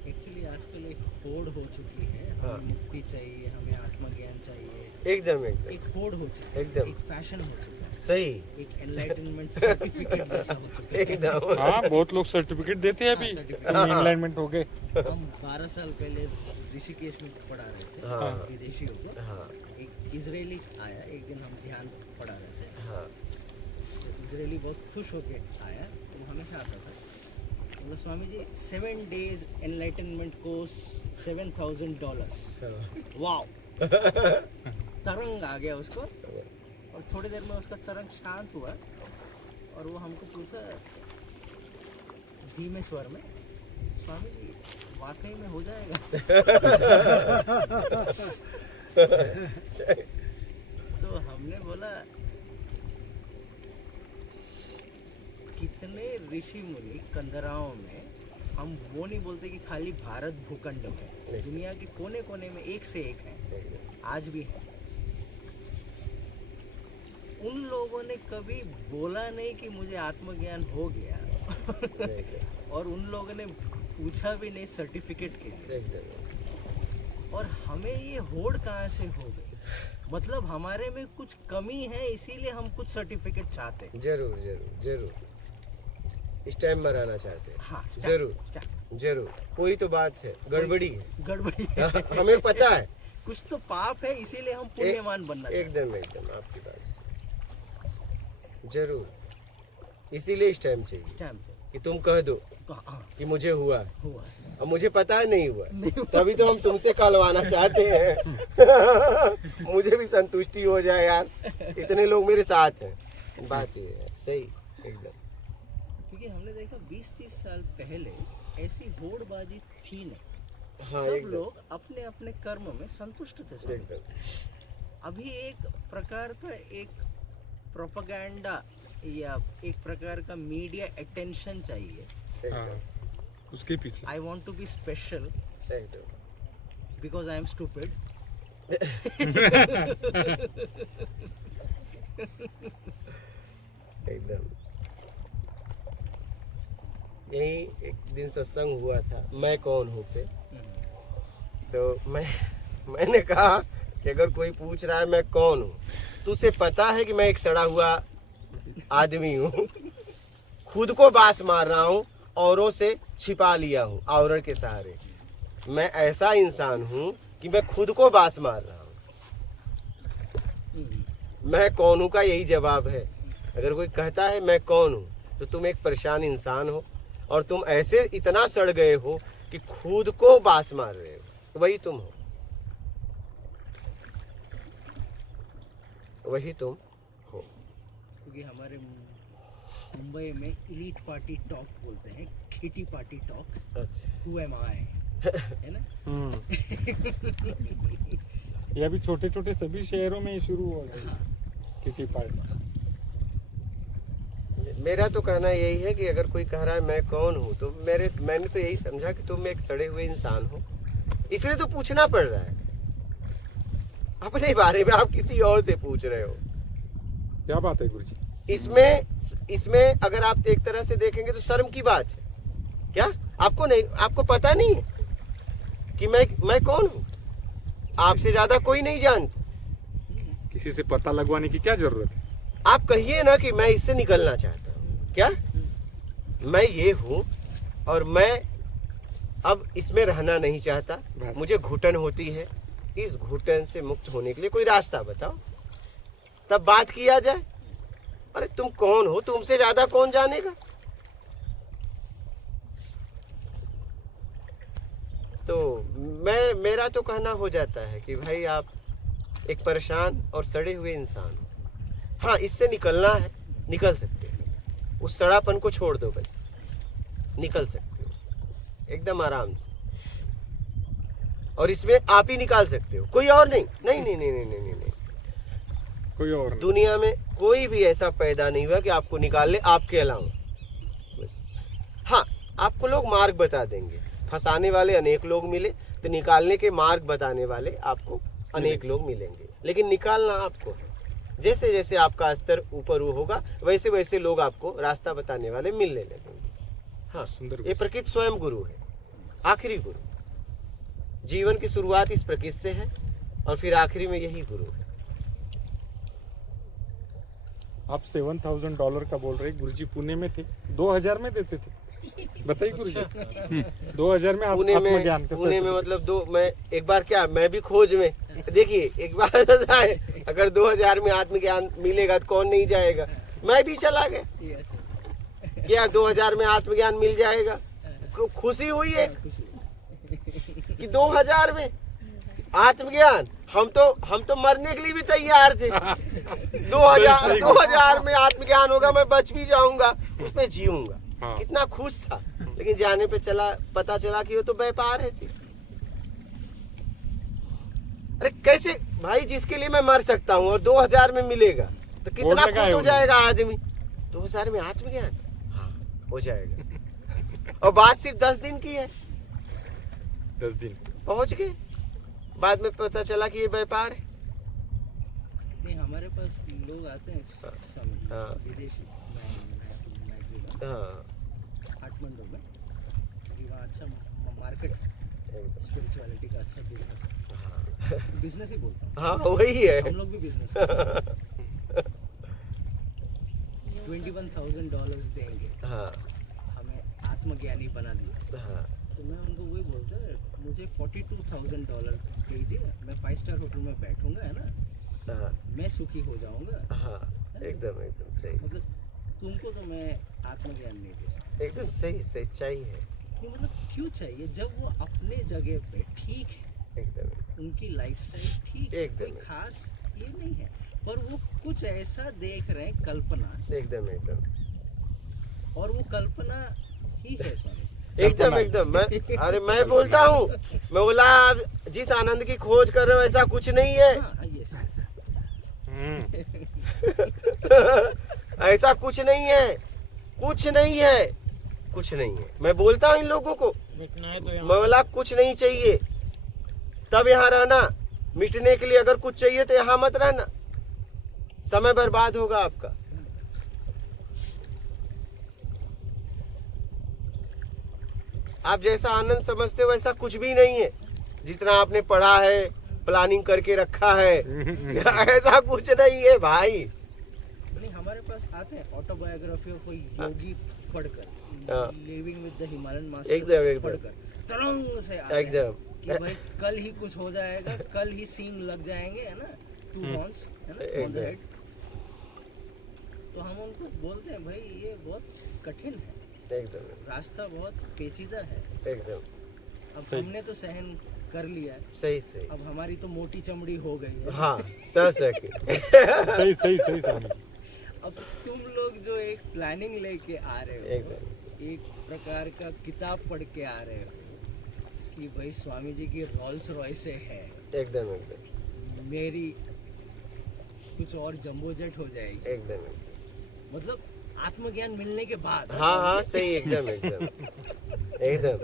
एक्चुअली आजकल एक होड़ हो चुकी है, हाँ। हमें मुक्ति चाहिए, हमें आत्मज्ञान चाहिए, एकदम एक होड़ हो चुकी है, एकदम। एक फैशन हो चुका है, सही, एक एनलाइटनमेंट सर्टिफिकेट जैसा हो चुका है। एकदम। हाँ, बहुत लोग सर्टिफिकेट देते हैं अभी, एनलाइनमेंट हो गए। हम 12 साल पहले ऋषिकेश में पढ़ा रहे थे, हाँ। विदेशियों को। हाँ एक इजरायली आया, एक दिन हम ध्यान पढ़ा रहे थे, हाँ तो इजरायली बहुत खुश होके आया, तो वो हमेशा आता था, बोला Swami ji 7 days enlightenment course $7,000। Wow. तरंग आ गया उसको, और थोड़ी देर में उसका तरंग शांत हुआ, और वो हमको पूछा धीमे स्वर में, स्वामी जी वाकई में हो जाएगा? तो हमने बोला कितने ऋषि मुनि कंदराओं में, हम वो नहीं बोलते कि खाली भारत भूखंड में, दुनिया के कोने कोने में एक से एक है, आज भी है। उन लोगों ने कभी बोला नहीं कि मुझे आत्मज्ञान हो गया और उन लोगों ने पूछा भी नहीं सर्टिफिकेट के लिए। और हमें ये होड़ कहाँ से हो गई? मतलब हमारे में कुछ कमी है, इसीलिए हम कुछ सर्टिफिकेट चाहते हैं। जरूर जरूर जरूर, इस टाइम मराना चाहते हैं। हाँ, जरूर जरूर, कोई तो बात है, गड़बड़ी है, गड़बड़ी हमें पता है कुछ तो पाप है, इसीलिए हम पुण्यवान बनना चाहते हैं। एकदम आपकी बात से जरूर, इसीलिए इस टाइम चाहिए टाइम से कि तुम कह दो हाँ, कि मुझे हुआ है। हुआ है। अब मुझे पता है नहीं हुआ, तभी तो हम तुमसे कहलवाना चाहते हैं। मुझे भी संतुष्टि हो जाए यार, इतने लोग मेरे साथ हैं। बात ये है, सही एकदम। क्योंकि हमने देखा 20-30 साल पहले ऐसी होड़बाजी थी नहीं। हाँ, सब एकदम। लोग अपने अपने कर्म में संतुष्ट थे स्वामी। एकदम अभी एक प्रकार का एक प्रोपेगेंडा या एक प्रकार का मीडिया अटेंशन चाहिए। हाँ, उसके पीछे I want to be special एकदम बिकॉज आई एम स्टूपिड। एकदम। यही एक दिन सत्संग हुआ था, मैं कौन हूँ पे। तो मैंने कहा कि अगर कोई पूछ रहा है मैं कौन हूँ, तो उसे पता है कि मैं एक सड़ा हुआ आदमी हूँ, खुद को बास मार रहा हूँ, औरों से छिपा लिया हूँ आवरण के सहारे। मैं ऐसा इंसान हूँ कि मैं खुद को बास मार रहा हूँ। मैं कौन हूँ का यही जवाब है। अगर कोई कहता है मैं कौन हूँ, तो तुम एक परेशान इंसान हो, और तुम ऐसे इतना सड़ गए हो कि खुद को बास मार रहे हो, तो वही तुम हो, वही तुम हो। क्योंकि हमारे मुंबई में इलीट पार्टी टॉक बोलते हैं, खिटी पार्टी टॉक। अच्छा। हु एम आई, है ना? ये अभी छोटे छोटे सभी शहरों में ही शुरू हो गई किटी पार्टी। मेरा तो कहना यही है कि अगर कोई कह रहा है मैं कौन हूँ, तो मैंने तो यही समझा कि तुम एक सड़े हुए इंसान हो, इसलिए तो पूछना पड़ रहा है। अपने बारे में आप किसी और से पूछ रहे हो। क्या बात है गुरुजी? इसमें अगर आप एक तरह से देखेंगे तो शर्म की बात है क्या? आपको पता नहीं है कि मैं कौन हूँ? आपसे ज्यादा कोई नहीं जानता। किसी से पता लगवाने की क्या जरूरत है? आप कहिए ना कि मैं इससे निकलना चाहता हूँ, क्या मैं ये हूँ और मैं अब इसमें रहना नहीं चाहता, मुझे घुटन होती है, इस घुटन से मुक्त होने के लिए कोई रास्ता बताओ, तब बात किया जाए। अरे तुम कौन हो? तुमसे ज्यादा कौन जानेगा? तो मेरा तो कहना हो जाता है कि भाई आप एक परेशान और सड़े हुए इंसान हो। हाँ, इससे निकलना है, निकल सकते हो। उस सड़ापन को छोड़ दो, बस निकल सकते हो एकदम आराम से। और इसमें आप ही निकाल सकते हो, कोई और नहीं। नहीं नहीं नहीं नहीं नहीं नहीं, कोई और नहीं। दुनिया में कोई भी ऐसा पैदा नहीं हुआ कि आपको निकाल ले आपके अलावा, बस। हाँ, आपको लोग मार्ग बता देंगे, फंसाने वाले अनेक लोग मिले तो निकालने के मार्ग बताने वाले आपको अनेक लोग मिलेंगे, लेकिन निकालना आपको है। जैसे जैसे आपका स्तर ऊपर होगा वैसे वैसे लोग आपको रास्ता बताने वाले मिलने लगेंगे। हाँ, सुंदर। ये प्रकृति स्वयं गुरु है, आखिरी गुरु। जीवन की शुरुआत इस प्रकृति से है और फिर आखिरी में यही गुरु है। आप $7,000 का बोल रहे, गुरुजी पुणे में थे, 2000 में देते थे, बताइए गुरुजी। 2000 में पुणे में मतलब मैं एक बार क्या, मैं भी खोज में। देखिए एक बात बताए, अगर 2000 में आत्मज्ञान मिलेगा तो कौन नहीं जाएगा? मैं भी चला गया। क्या 2000 में आत्मज्ञान मिल जाएगा? खुशी हुई है कि 2000 में आत्मज्ञान, हम तो मरने के लिए भी तैयार थे। 2000 में आत्मज्ञान होगा, मैं बच भी जाऊंगा, उसमें जीऊंगा। हाँ। कितना खुश था, लेकिन जाने पे पता चला कि वो तो व्यापार है सिर्फ। अरे कैसे भाई, जिसके लिए मैं मर सकता हूँ और 2000 में मिलेगा तो कितना खुश हो जाएगा आदमी। 2000 में आत्मज्ञान, हाँ हो जाएगा। और बात सिर्फ 10 दिन की है, 10 दिन पहुंच गए। बाद में पता चला कि ये व्यापार है। नहीं, हमारे पास लोग आते हैं हाँ। विदेशी मैक्सिमम हाँ, काठमांडू में, वहाँ अच्छा मार्केट, स्पिरिचुअलिटी का अच्छा बिजनेस है। बिजनेस ही बोलता हूँ। हाँ वही है। हम लोग भी बिजनेस $21,000 देंगे, हाँ हमें आत्मज्ञानी बना दिया। हाँ तो मैं उनको वही बोलता है, मुझे $42,000 दीजिए, मैं 5 स्टार होटल में बैठूंगा, है ना, हाँ मैं सुखी हो जाऊंगा। हाँ, एकदम सही, मतलब तुमको तो मैं आत्मज्ञान नहीं दे सकता। एकदम सही, सच्चाई है। नहीं, मतलब क्यों चाहिए जब वो अपने जगह पे ठीक है, एकदम उनकी लाइफस्टाइल ठीक है, एकदम। कोई खास ये नहीं है, पर वो कुछ ऐसा देख रहे हैं, कल्पना, एकदम और वो कल्पना ही है स्वामी। एकदम मैं बोलता हूँ, मैं बोला आप जिस आनंद की खोज कर रहे हो ऐसा कुछ नहीं है। हाँ, यस। ऐसा कुछ नहीं है, कुछ नहीं है, कुछ नहीं है। मैं बोलता हूँ इन लोगों को, मिटना है तो यहाँ मैं बोला कुछ नहीं चाहिए तब यहाँ रहना, मिटने के लिए अगर कुछ चाहिए तो यहाँ मत रहना, समय बर्बाद होगा आपका। आप जैसा आनंद समझते हो वैसा कुछ भी नहीं है, जितना आपने पढ़ा है, प्लानिंग करके रखा है। ऐसा कुछ नहीं है भाई। नहीं, हमारे पास आते हैं ऑटोबायोग्राफी ऑफ योगी पढ़कर, हाँ। लिविंग विद द हिमालयन एकदम, मास्टर्स एकदम। पढ़कर तरंग से आते हैं एकदम। कि भाई कल ही कुछ हो जाएगा, कल ही सीन लग जाएंगे, है ना, 2 हॉर्न्स, है ना, ऑन द हेड। तो हम उनको बोलते हैं भाई ये बहुत कठिन है, एकदम रास्ता बहुत पेचीदा है। एकदम अब हमने तो सहन कर लिया है, सही सही। अब हमारी तो मोटी चमड़ी हो गई है। हाँ सह सके। सही सही सही स्वामी जी। अब तुम लोग जो एक प्लानिंग लेके आ रहे हो, एकदम एक प्रकार का किताब पढ़ के आ रहे हो कि भाई स्वामी जी की रोल्स रॉयस है, एकदम एकदम मेरी कुछ और जंबो जेट हो जाएगी, एकदम। मतलब आत्मज्ञान मिलने के बाद। हाँ हाँ सही, एकदम एकदम एकदम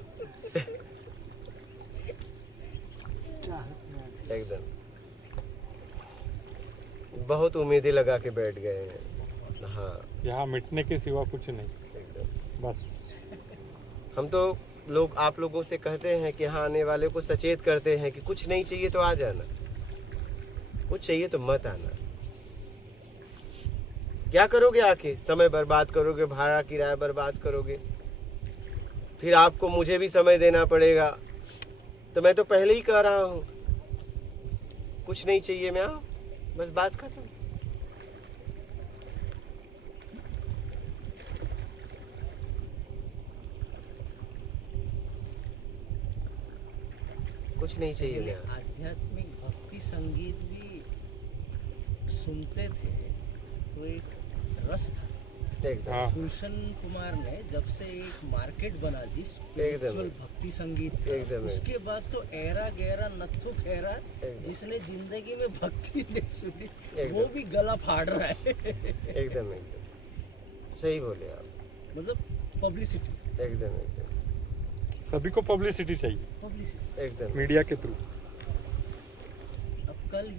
एकदम। बहुत उम्मीदें लगा के बैठ गए हैं। हाँ यहाँ मिटने के सिवा कुछ नहीं, एकदम। बस हम तो लोग आप लोगों से कहते हैं कि हाँ, आने वाले को सचेत करते हैं कि कुछ नहीं चाहिए तो आ जाना, कुछ चाहिए तो मत आना। क्या करोगे आके? समय बर्बाद करोगे, भाड़ा किराया बर्बाद करोगे, फिर आपको मुझे भी समय देना पड़ेगा। तो मैं तो पहले ही कह रहा हूँ कुछ नहीं चाहिए, मैं आओ, बस बात खत्म। कुछ नहीं चाहिए पहले मैं। आध्यात्मिक भक्ति संगीत भी सुनते थे तो एक रस था। एकदम हाँ गुलशन कुमार ने जब से एक मार्केट बना दी स्पिरिचुअल भक्ति संगीत का, एकदम उसके बाद तो एरा गहरा नत्थु खैरा एकदम जिसने जिंदगी में भक्ति नहीं सुनी एकदम। वो भी गला फाड़ रहा है। एकदम एकदम सही बोले आप। मतलब पब्लिसिटी एकदम एकदम सभी को पब्लिसिटी चाहिए पब्लिसिटी। एकदम मीडिया के थ्रू। अब कल 2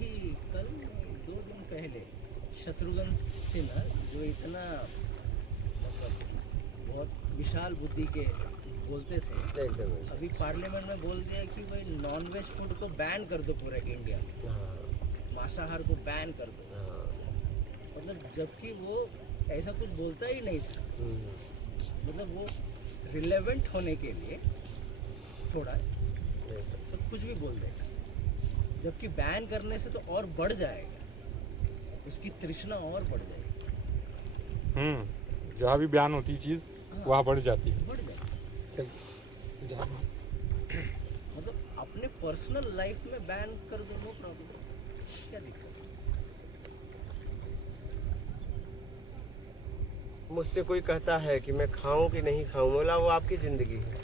दिन पहले शत्रुघ्न सिन्हा जो इतना मतलब बहुत विशाल बुद्धि के बोलते थे, एकदम अभी पार्लियामेंट में बोल दिया कि भाई नॉनवेज फूड को बैन कर दो पूरे इंडिया में, हाँ मांसाहार को बैन कर दो। हाँ मतलब जबकि वो ऐसा कुछ बोलता ही नहीं था, मतलब वो रिलेवेंट होने के लिए थोड़ा एकदम सब कुछ भी बोल देगा, जबकि बैन करने से तो और बढ़ जाएगा, उसकी तृष्णा और बढ़ जाएगी, जहाँ भी बयान होती चीज वहाँ बढ़ जाती है। बढ़ जाएगी। सही। जहाँ मतलब अपने पर्सनल लाइफ में बैन कर दो, नो प्रॉब्लम, क्या दिक्कत है? मुझसे कोई कहता है कि मैं खाऊं कि नहीं खाऊं, बोला वो आपकी जिंदगी है,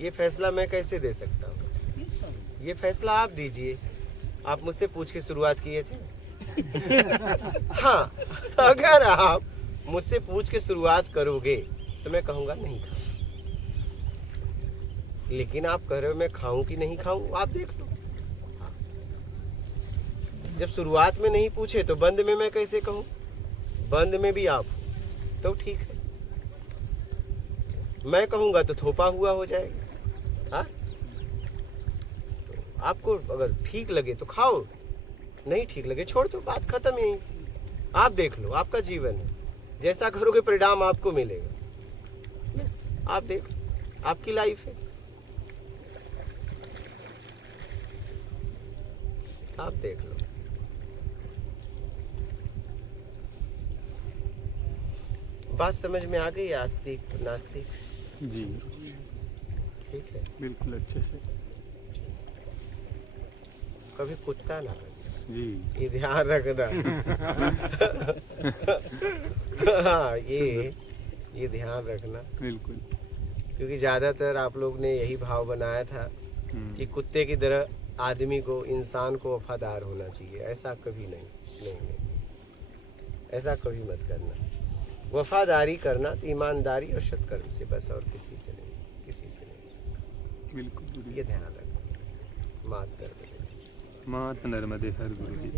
ये फैसला मैं कैसे दे सकता हूँ? प्लीज स्वामी, ये फैसला आप दीजिए। आप मुझसे पूछ के शुरुआत किए थे। हाँ, अगर आप मुझसे पूछ के शुरुआत करोगे तो मैं कहूँगा नहीं खाऊं, लेकिन आप कह रहे हो मैं खाऊं कि नहीं खाऊं, आप देख लो। हाँ। जब शुरुआत में नहीं पूछे तो बंद में मैं कैसे कहूँ? बंद में भी आप हो तो ठीक है, मैं कहूँगा तो थोपा हुआ हो जाएगा। हाँ, तो आपको अगर ठीक लगे तो खाओ, नहीं ठीक लगे छोड़ दो, बात खत्म है। आप देख लो, आपका जीवन है, जैसा करोगे परिणाम आपको मिलेगा। बस आप देख लो, आपकी लाइफ है, आप देख लो। बात समझ में आ गई? आस्तिक नास्तिक जी ठीक है। बिल्कुल अच्छे से। कभी कुत्ता ना बने, जी ये ध्यान रखना। हाँ, ये ध्यान रखना, बिल्कुल। क्योंकि ज्यादातर आप लोग ने यही भाव बनाया था कि कुत्ते की तरह आदमी को, इंसान को वफादार होना चाहिए। ऐसा कभी नहीं, ऐसा कभी मत करना। वफादारी करना तो ईमानदारी और सत्कर्म से, बस और किसी से नहीं। बिल्कुल। ये ध्यान रखना। मात कर दे। मात नर्मदे हर गुरु जी।